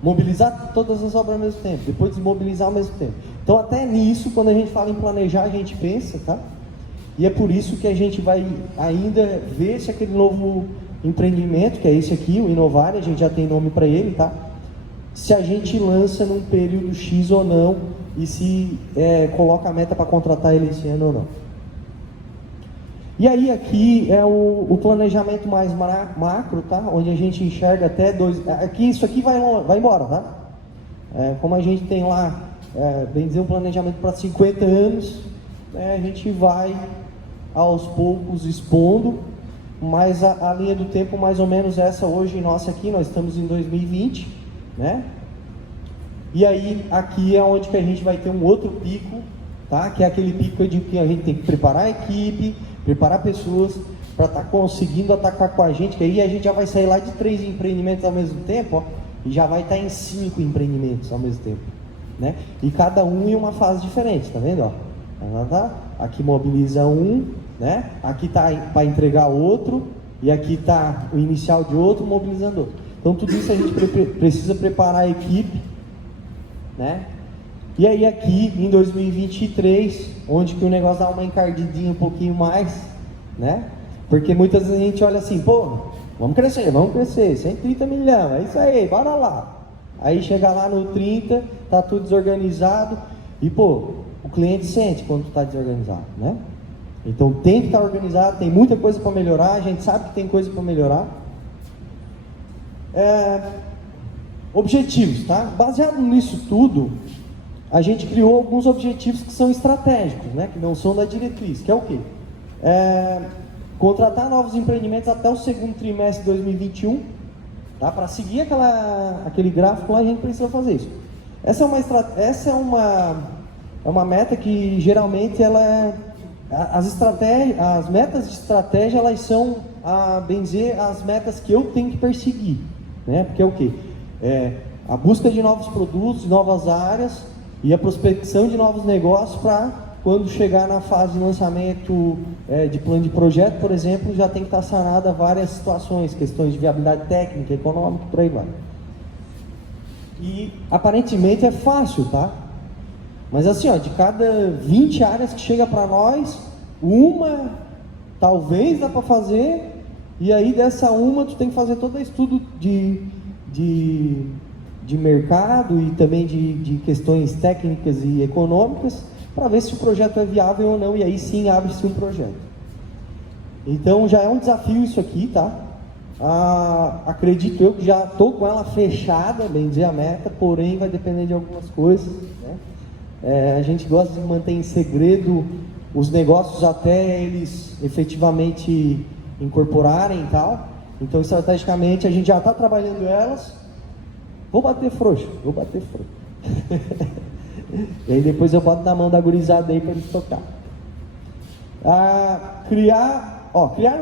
Mobilizar todas as obras ao mesmo tempo, depois desmobilizar ao mesmo tempo. Então até nisso, quando a gente fala em planejar, a gente pensa, tá? E é por isso que a gente vai ainda ver se aquele novo empreendimento, que é esse aqui, o Inovare, a gente já tem nome para ele, tá? Se a gente lança num período X ou não, e se coloca a meta para contratar ele esse ano ou não. E aí aqui é o planejamento mais macro, tá? Onde a gente enxerga até aqui, isso aqui vai embora, tá? Como a gente tem lá, bem dizer, um planejamento para 50 anos, a gente vai aos poucos expondo, mas a linha do tempo mais ou menos essa hoje nossa aqui, nós estamos em 2020, né? E aí aqui é onde que a gente vai ter um outro pico, tá? Que é aquele pico de que a gente tem que preparar a equipe, preparar pessoas para estar conseguindo atacar com a gente, que aí a gente já vai sair lá de 3 empreendimentos ao mesmo tempo, ó, e já vai estar em 5 empreendimentos ao mesmo tempo, né? E cada um em uma fase diferente, tá vendo, ó? Aqui mobiliza um, né? Aqui tá para entregar outro, e aqui tá o inicial de outro mobilizando outro. Então tudo isso a gente precisa preparar a equipe, né? E aí aqui em 2023, onde que o negócio dá uma encardidinha um pouquinho mais, né? Porque muitas vezes a gente olha assim, pô, vamos crescer, 130 milhões, é isso aí, bora lá. Aí chega lá no 30, tá tudo desorganizado, e pô, o cliente sente quando tu tá desorganizado, né? Então tem que estar organizado, tem muita coisa para melhorar, a gente sabe que tem coisa para melhorar. Objetivos, tá? Baseado nisso tudo, a gente criou alguns objetivos que são estratégicos, né? Que não são da diretriz, que é o quê? Contratar novos empreendimentos até o segundo trimestre de 2021, tá? Para seguir aquele gráfico lá, a gente precisa fazer isso. Essa é uma meta que geralmente as metas de estratégia, elas são, bem dizer, as metas que eu tenho que perseguir, né? Porque é o quê? A busca de novos produtos, novas áreas e a prospecção de novos negócios para quando chegar na fase de lançamento de plano de projeto, por exemplo, já tem que estar sanada várias situações, questões de viabilidade técnica, econômica, por aí vai. E aparentemente é fácil, tá? Mas assim, ó, de cada 20 áreas que chega para nós, uma talvez dá para fazer, e aí dessa uma tu tem que fazer todo estudo de mercado e também de questões técnicas e econômicas para ver se o projeto é viável ou não, e aí sim abre-se um projeto. Então já é um desafio isso aqui, tá? Acredito eu que já estou com ela fechada, bem dizer, a meta, porém vai depender de algumas coisas, né? A gente gosta de manter em segredo os negócios até eles efetivamente incorporarem e tal. Então estrategicamente a gente já está trabalhando elas. Vou bater frouxo. E aí depois eu boto na mão da gurizada aí para eles tocar. Criar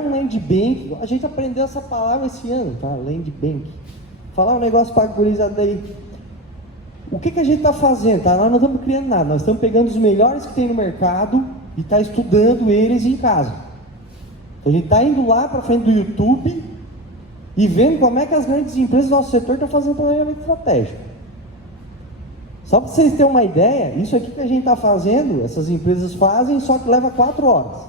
um land bank. A gente aprendeu essa palavra esse ano, tá? Land bank. Falar um negócio para a gurizada aí. O que a gente está fazendo? Tá? Nós não estamos criando nada. Nós estamos pegando os melhores que tem no mercado e está estudando eles em casa. Então, a gente está indo lá para frente do YouTube e vendo como é que as grandes empresas do nosso setor estão fazendo planejamento estratégico. Só para vocês terem uma ideia, isso aqui que a gente está fazendo, essas empresas fazem, só que leva 4 horas.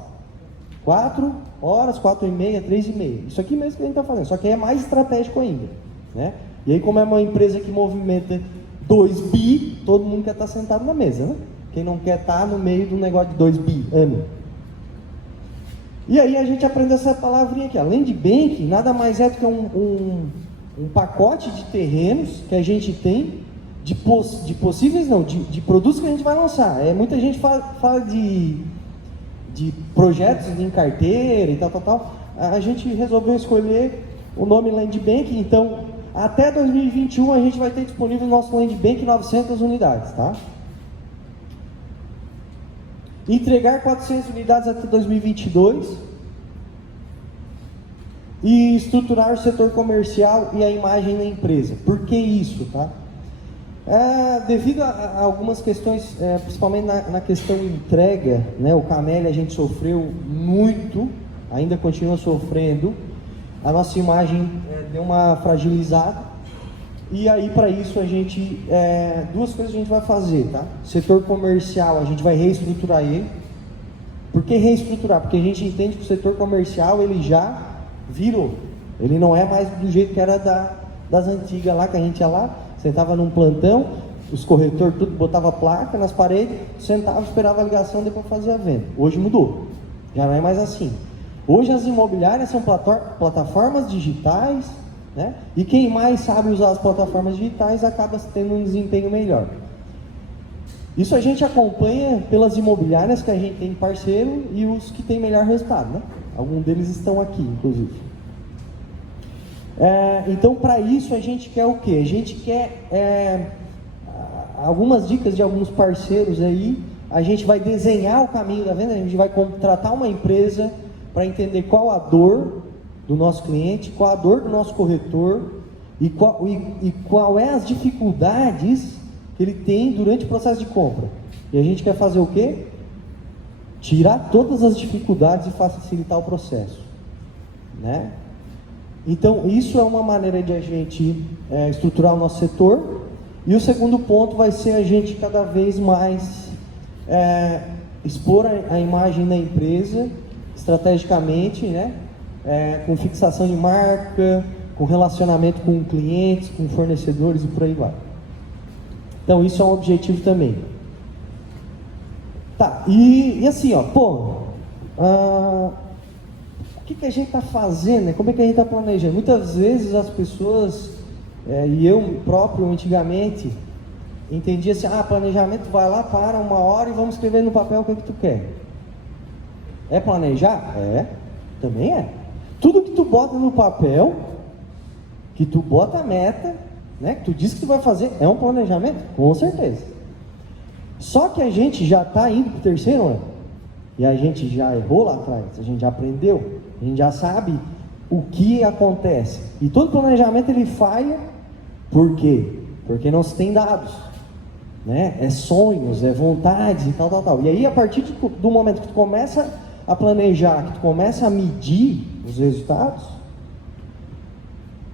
4 horas, 4 e meia, 3 e meia. Isso aqui mesmo que a gente está fazendo, só que é mais estratégico ainda, né? E aí, como é uma empresa que movimenta 2 bi, todo mundo quer estar sentado na mesa, né? Quem não quer estar no meio do negócio de 2 bi ano? E aí a gente aprende essa palavrinha aqui, land banking nada mais é do que um pacote de terrenos que a gente tem de possíveis, não, de produtos que a gente vai lançar. Muita gente fala de projetos em carteira e tal. A gente resolveu escolher o nome Land Bank, então até 2021 a gente vai ter disponível o nosso Land Bank 900 unidades, tá? Entregar 400 unidades até 2022 e estruturar o setor comercial e a imagem da empresa. Por que isso, tá? Devido a algumas questões, principalmente na questão entrega, né, o Cameli a gente sofreu muito, ainda continua sofrendo, a nossa imagem deu uma fragilizada, e aí para isso a gente, duas coisas a gente vai fazer, tá? Setor comercial, a gente vai reestruturar ele. Por que reestruturar? Porque a gente entende que o setor comercial ele já virou, ele não é mais do jeito que era das antigas lá, que a gente ia lá, sentava num plantão, os corretores tudo botava placa nas paredes, sentava, esperava a ligação, depois fazia a venda. Hoje mudou, já não é mais assim. Hoje as imobiliárias são plataformas digitais, né? E quem mais sabe usar as plataformas digitais acaba tendo um desempenho melhor. Isso a gente acompanha pelas imobiliárias que a gente tem parceiro e os que tem melhor resultado, né? Alguns deles estão aqui, inclusive. Então, para isso, a gente quer o quê? A gente quer algumas dicas de alguns parceiros aí. A gente vai desenhar o caminho da venda, a gente vai contratar uma empresa para entender qual a dor do nosso cliente, qual a dor do nosso corretor e qual é as dificuldades que ele tem durante o processo de compra. E a gente quer fazer o quê? Tirar todas as dificuldades e facilitar o processo, né? Então, isso é uma maneira de a gente estruturar o nosso setor. E o segundo ponto vai ser a gente cada vez mais expor a imagem da empresa estrategicamente, né? Com fixação de marca, com relacionamento com clientes, com fornecedores e por aí vai. Então, isso é um objetivo também. Tá, e assim, ó, o que a gente está fazendo, né? Como é que a gente está planejando? Muitas vezes as pessoas, e eu próprio antigamente, entendia assim, planejamento, vai lá, para 1 hora e vamos escrever no papel o que tu quer. É planejar? Também é. Tudo que tu bota no papel, que tu bota a meta, né? Que tu diz que tu vai fazer, é um planejamento? Com certeza. Só que a gente já está indo para o 3º ano, e a gente já errou lá atrás, a gente já aprendeu, a gente já sabe o que acontece. E todo planejamento ele falha, por quê? Porque não se tem dados, né? É sonhos, é vontades e tal. E aí a partir do momento que tu começa a planejar, que tu começa a medir os resultados,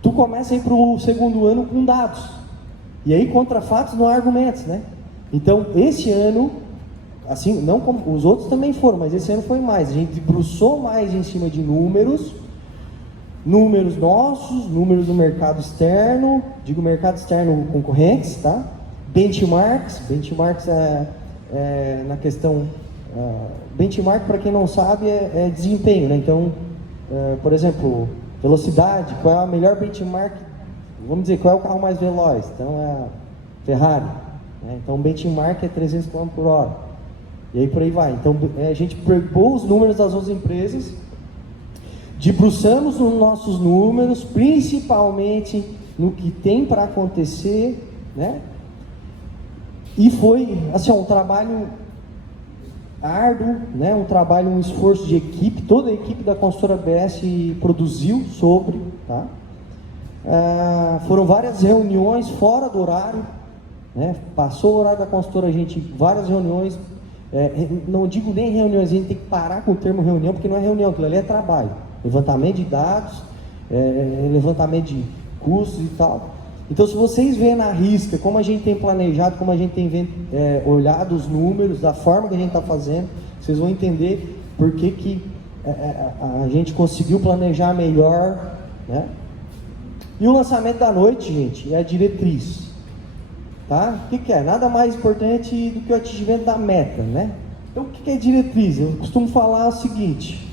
tu começa a ir para o 2º ano com dados. E aí contra fatos não há argumentos, né? Então esse ano, assim, não como os outros também foram, mas esse ano foi mais. A gente debruçou mais em cima de números nossos, números do mercado externo, digo mercado externo concorrentes, tá? Benchmarks na questão, benchmark para quem não sabe é desempenho, né? Então, por exemplo, velocidade, qual é a melhor benchmark, vamos dizer, qual é o carro mais veloz? Então é a Ferrari, né? Então benchmark é 300 km por hora. E aí por aí vai. Então a gente pegou os números das outras empresas, debruçamos nos nossos números, principalmente no que tem para acontecer, né? E foi assim, um trabalho árduo, né? Um esforço de equipe, toda a equipe da consultora BS produziu sobre, tá? Foram várias reuniões fora do horário, né? Passou o horário da consultora, a gente, várias reuniões. Não digo nem reuniões, a gente tem que parar com o termo reunião, porque não é reunião, aquilo ali é trabalho, levantamento de dados, levantamento de custos e tal. Então, se vocês veem na risca como a gente tem planejado, como a gente tem olhado os números, da forma que a gente está fazendo, vocês vão entender por que a gente conseguiu planejar melhor, né? E o lançamento da noite, gente, é a diretriz. Tá? O que é? Nada mais importante do que o atingimento da meta, né? Então, o que é diretriz? Eu costumo falar o seguinte,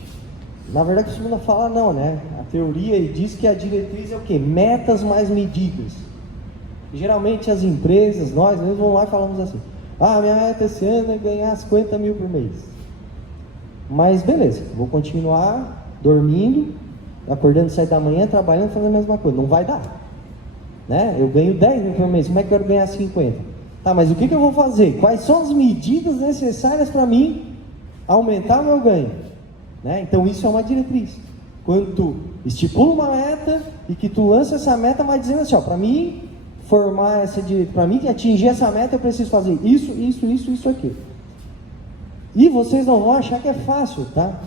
na verdade, costumo não falar não, né? A teoria diz que a diretriz é o quê? Metas mais medidas. Geralmente as empresas, nós mesmos vamos lá e falamos assim, minha meta esse ano é ganhar 50 mil por mês. Mas beleza, vou continuar dormindo, acordando 7 da manhã, trabalhando, fazendo a mesma coisa. Não vai dar. Né? Eu ganho 10 mil por mês, como é que eu quero ganhar 50? Tá, mas o que eu vou fazer? Quais são as medidas necessárias para mim aumentar o meu ganho? Né? Então isso é uma diretriz. Quando tu estipula uma meta e que tu lança essa meta, mas dizendo assim, para mim formar essa diretriz, para mim atingir essa meta, eu preciso fazer isso aqui. E vocês não vão achar que é fácil, tá?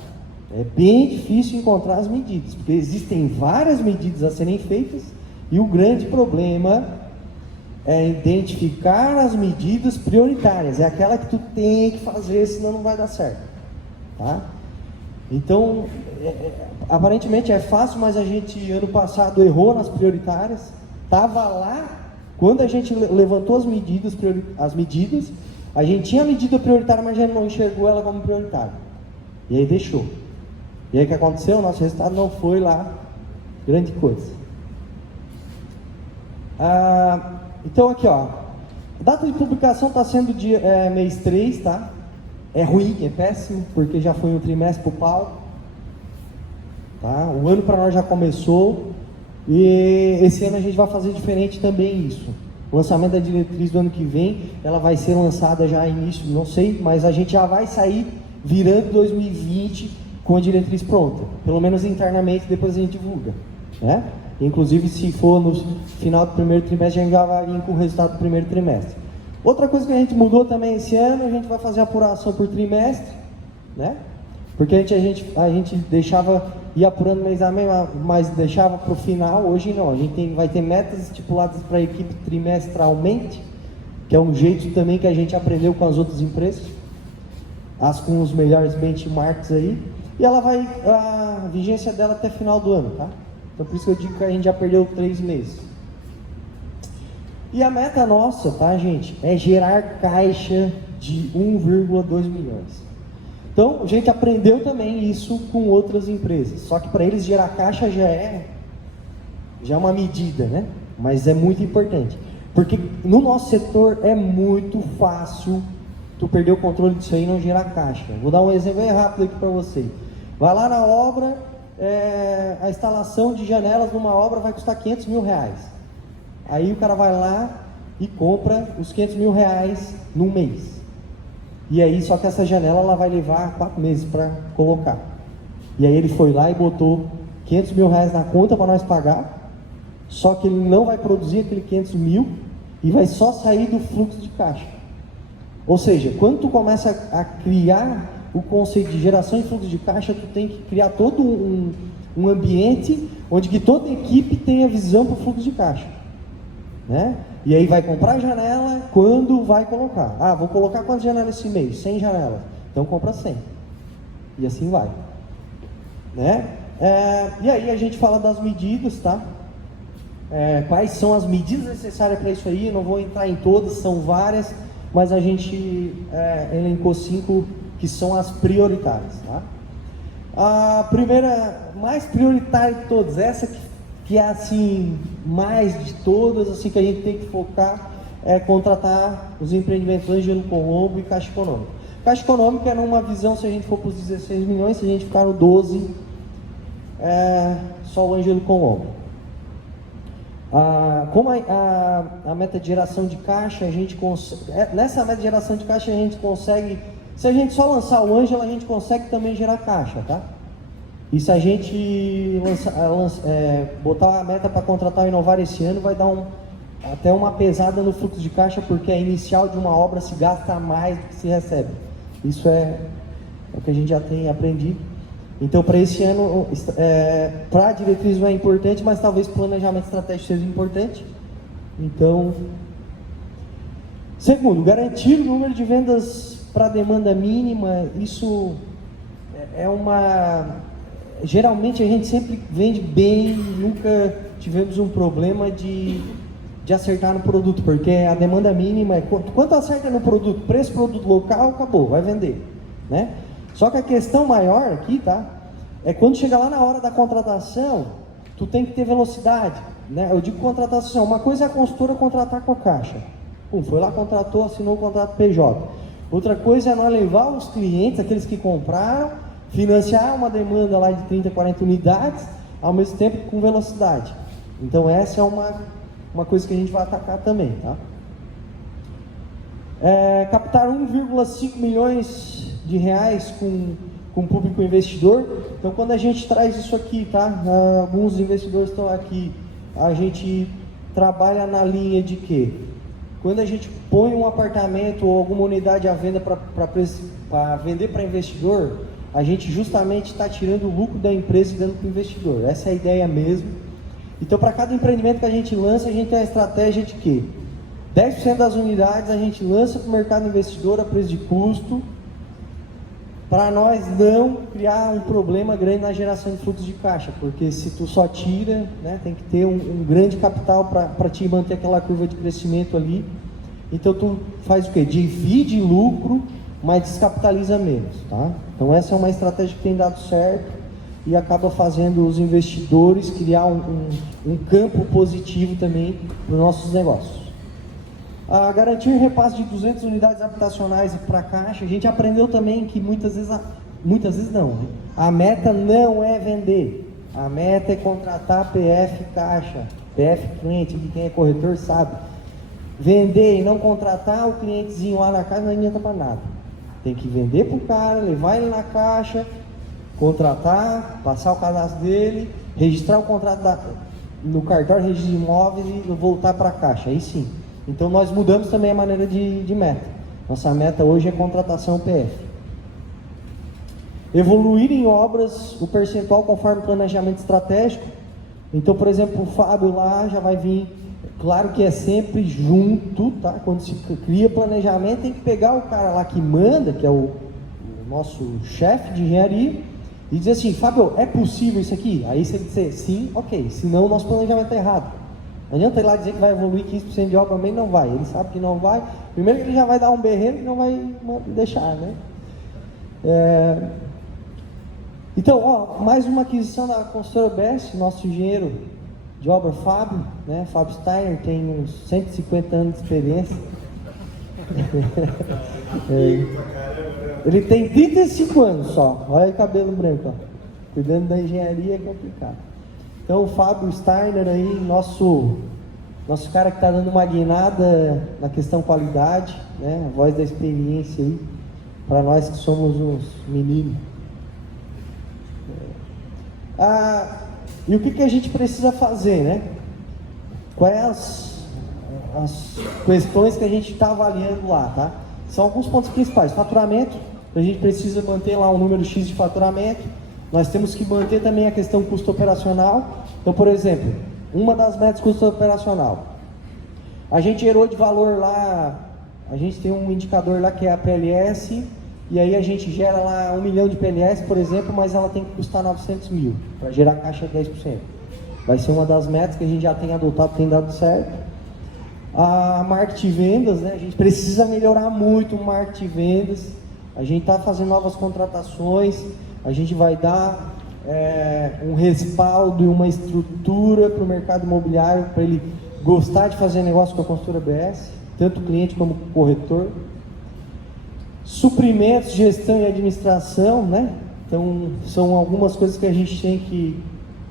É bem difícil encontrar as medidas, porque existem várias medidas a serem feitas. E o grande problema é identificar as medidas prioritárias. É aquela que tu tem que fazer, senão não vai dar certo. Tá? Então, aparentemente é fácil, mas a gente, ano passado, errou nas prioritárias. Estava lá, quando a gente levantou as medidas, a gente tinha a medida prioritária, mas já não enxergou ela como prioritária. E aí deixou. E aí o que aconteceu? Nosso resultado não foi lá grande coisa. Então aqui, ó, a data de publicação está sendo mês 3, tá? É ruim, é péssimo, porque já foi um trimestre pro pau, tá? O ano para nós já começou e esse ano a gente vai fazer diferente também isso. O lançamento da diretriz do ano que vem, ela vai ser lançada já início, não sei, mas a gente já vai sair virando 2020 com a diretriz pronta, pelo menos internamente, depois a gente divulga, né? Inclusive, se for no final do primeiro trimestre, a gente já vai vir com o resultado do primeiro trimestre. Outra coisa que a gente mudou também esse ano, a gente vai fazer apuração por trimestre, né? Porque a gente deixava, ia apurando mês a mês, mas deixava para o final. Hoje não, a gente vai ter metas estipuladas para a equipe trimestralmente, que é um jeito também que a gente aprendeu com as outras empresas, com os melhores benchmarks aí. E ela a vigência dela até final do ano, tá? Então por isso que eu digo que a gente já perdeu 3 meses. E a meta nossa, tá, gente, é gerar caixa de 1,2 milhões. Então a gente aprendeu também isso com outras empresas. Só que para eles gerar caixa já é uma medida, né? Mas é muito importante. Porque no nosso setor é muito fácil tu perder o controle disso aí e não gerar caixa. Vou dar um exemplo bem rápido aqui para vocês. Vai lá na obra, a instalação de janelas numa obra vai custar 500 mil reais. Aí o cara vai lá e compra os 500 mil reais num mês. E aí, só que essa janela ela vai levar 4 meses para colocar. E aí ele foi lá e botou 500 mil reais na conta para nós pagar. Só que ele não vai produzir aquele 500 mil e vai só sair do fluxo de caixa. Ou seja, quando tu começa a criar o conceito de geração e fluxo de caixa, tu tem que criar todo um ambiente onde que toda equipe tenha visão para o fluxo de caixa, né? E aí vai comprar janela quando vai colocar. Vou colocar quantas janelas esse mês? 100 janelas. Então compra 100. E assim vai, né? E aí a gente fala das medidas, tá? Quais são as medidas necessárias para isso aí? Eu não vou entrar em todas, são várias, mas a gente elencou 5 que são as prioritárias, tá? A primeira, mais prioritária de todas, essa que é assim, mais de todas, assim, que a gente tem que focar, é contratar os empreendimentos Ângelo Colombo e Caixa Econômica. Caixa Econômica era uma visão, se a gente for para os 16 milhões, se a gente ficar no 12, só o Ângelo Colombo. Como a meta de geração de caixa, a gente nessa meta de geração de caixa a gente consegue, se a gente só lançar o Ângelo, a gente consegue também gerar caixa, tá? E se a gente botar a meta para contratar o Inovar esse ano, vai dar até uma pesada no fluxo de caixa, porque a inicial de uma obra se gasta mais do que se recebe. Isso é o que a gente já tem aprendido. Então, para esse ano, para a diretriz não é importante, mas talvez planejamento estratégico seja importante. Então, segundo, garantir o número de vendas para demanda mínima. Isso geralmente a gente sempre vende bem, nunca tivemos um problema de acertar no produto, porque a demanda mínima é quanto acerta no produto, preço produto local, acabou, vai vender, né? Só que a questão maior aqui, tá? É quando chega lá na hora da contratação, tu tem que ter velocidade, né? Eu digo contratação, uma coisa é a consultora contratar com a Caixa. Foi lá, contratou, assinou o contrato PJ. Outra coisa é nós levar os clientes, aqueles que compraram, financiar uma demanda lá de 30, 40 unidades, ao mesmo tempo com velocidade. Então essa é uma coisa que a gente vai atacar também, tá? Captar 1,5 milhões de reais com o público investidor. Então quando a gente traz isso aqui, tá? Alguns investidores estão aqui, a gente trabalha na linha de quê? Quando a gente põe um apartamento ou alguma unidade à venda para vender para investidor, a gente justamente está tirando o lucro da empresa e dando para o investidor. Essa é a ideia mesmo. Então, para cada empreendimento que a gente lança, a gente tem a estratégia de que 10% das unidades a gente lança para o mercado investidor a preço de custo, para nós não criar um problema grande na geração de fluxo de caixa, porque se tu só tira, né, tem que ter um grande capital para te manter aquela curva de crescimento ali. Então tu faz o quê? Divide lucro, mas descapitaliza menos, tá? Então essa é uma estratégia que tem dado certo e acaba fazendo os investidores criar um campo positivo também para os nossos negócios. Garantir repasse de 200 unidades habitacionais para a Caixa. A gente aprendeu também que muitas vezes não. A meta não é vender. A meta é contratar PF Caixa, PF cliente, que quem é corretor sabe. Vender e não contratar o clientezinho lá na Caixa não adianta para nada. Tem que vender para o cara, levar ele na Caixa, contratar, passar o cadastro dele, registrar o contrato no cartório, registro de imóveis e voltar para a Caixa. Aí sim. Então nós mudamos também a maneira de meta. Nossa meta hoje é contratação PF. Evoluir em obras o percentual conforme planejamento estratégico. Então, por exemplo, o Fábio lá já vai vir, claro que é sempre junto, tá? Quando se cria planejamento, tem que pegar o cara lá que manda, que é o nosso chefe de engenharia, e dizer assim: Fábio, é possível isso aqui? Aí se ele disser sim, ok, senão o nosso planejamento está errado. Não adianta ir lá dizer que vai evoluir 15% de obra, também não vai. Ele sabe que não vai. Primeiro que ele já vai dar um berreiro e não vai deixar, né? Então, mais uma aquisição da consultora BS, nosso engenheiro de obra Fábio, né? Fábio Steiner, tem uns 150 anos de experiência. Ele tem 35 anos só. Olha aí o cabelo branco, ó. Cuidando da engenharia é complicado. Então o Fábio Steiner aí, nosso cara que está dando uma guinada na questão qualidade, né? A voz da experiência aí, para nós que somos uns meninos. E o que a gente precisa fazer, né? Quais as questões que a gente está avaliando lá, tá? São alguns pontos principais. Faturamento, a gente precisa manter lá um número X de faturamento. Nós temos que manter também a questão custo operacional. Então, por exemplo, uma das metas custo operacional. A gente gerou de valor lá, a gente tem um indicador lá que é a PLS, e aí a gente gera lá 1 milhão de PLS, por exemplo, mas ela tem que custar 900 mil, para gerar caixa de 10%. Vai ser uma das metas que a gente já tem adotado, tem dado certo. A marketing e vendas, né? A gente precisa melhorar muito o marketing e vendas. A gente está fazendo novas contratações, a gente vai dar um respaldo e uma estrutura para o mercado imobiliário, para ele gostar de fazer negócio com a consultora BS, tanto o cliente como o corretor. Suprimentos, gestão e administração, né? Então são algumas coisas que a gente tem que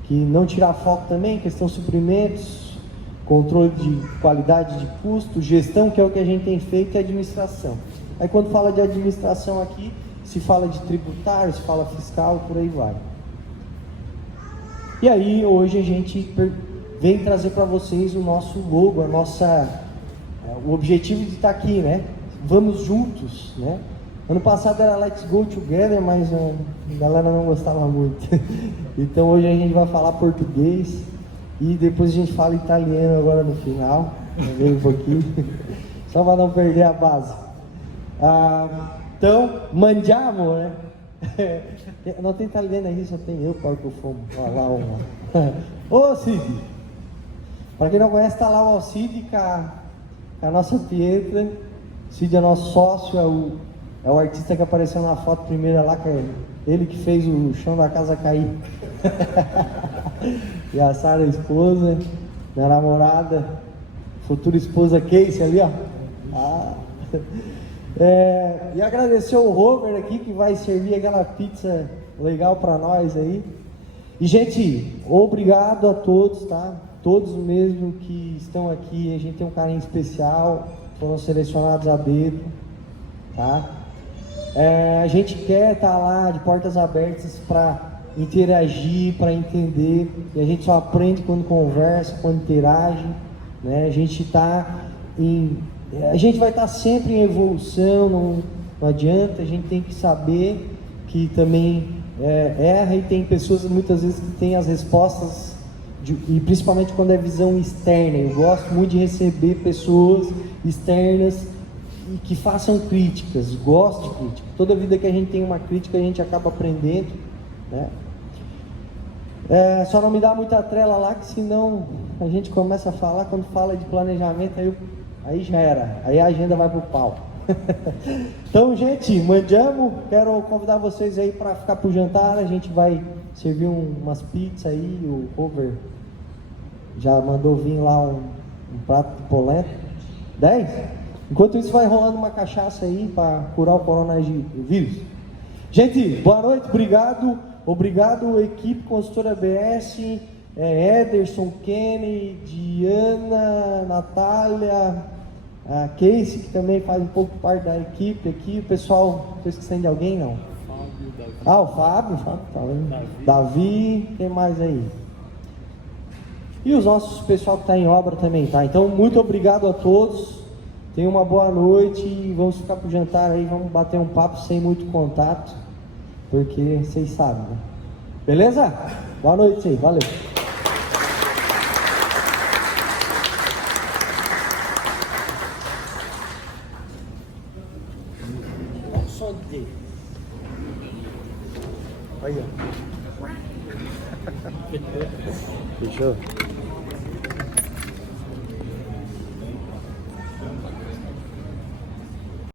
não tirar foco também, questão de suprimentos, controle de qualidade de custo, gestão, que é o que a gente tem feito, e administração. Aí quando fala de administração aqui, se fala de tributário, se fala fiscal, por aí vai. E aí hoje a gente vem trazer para vocês o nosso logo, o objetivo de estar aqui, né? Vamos juntos, né? Ano passado era Let's Go Together, mas a galera não gostava muito. Então hoje a gente vai falar português e depois a gente fala italiano agora no final, um pouquinho, só para não perder a base. Então, mangiamo, né? Não tem italiano aí, só tem eu, Paulo Fumo. Olha lá uma. Ô Cid, Para quem não conhece, está lá o Alcide com a nossa Pietra. O Cid é nosso sócio, é o artista que apareceu na foto primeira lá, que é ele que fez o chão da casa cair. E a Sara, a esposa, minha namorada, futura esposa Casey ali, ó. E agradecer o Robert aqui, que vai servir aquela pizza legal para nós aí. E, gente, obrigado a todos, tá? Todos mesmo que estão aqui, a gente tem um carinho especial, foram selecionados a dedo, tá? A gente quer estar lá de portas abertas para interagir, para entender, e a gente só aprende quando conversa, quando interage, né? A gente vai estar sempre em evolução, não adianta, a gente tem que saber que também erra, e tem pessoas muitas vezes que têm as respostas, e principalmente quando é visão externa. Eu gosto muito de receber pessoas externas e que façam críticas, gosto de crítica. Toda vida que a gente tem uma crítica, a gente acaba aprendendo, né? Só não me dá muita trela lá, que senão a gente começa a falar, quando fala de planejamento, aí já era, aí a agenda vai pro pau. Então, gente, mandiamo, quero convidar vocês aí para ficar pro jantar. A gente vai servir umas pizzas aí, o Robert já mandou vir lá um prato de polenta. 10? Enquanto isso, vai rolando uma cachaça aí para curar o coronavírus. Gente, boa noite, obrigado equipe consultora BS, Ederson, Kenny, Diana, Natália, a Casey, que também faz um pouco parte da equipe aqui. O pessoal, estou esquecendo de alguém, não? Fábio, Davi. O Fábio, tá vendo? Davi, quem mais aí? E os nossos pessoal que está em obra também, tá? Então, muito obrigado a todos, tenham uma boa noite e vamos ficar pro jantar aí, vamos bater um papo sem muito contato, porque vocês sabem, né? Beleza? Boa noite aí, valeu! Aí, ó. Fechou?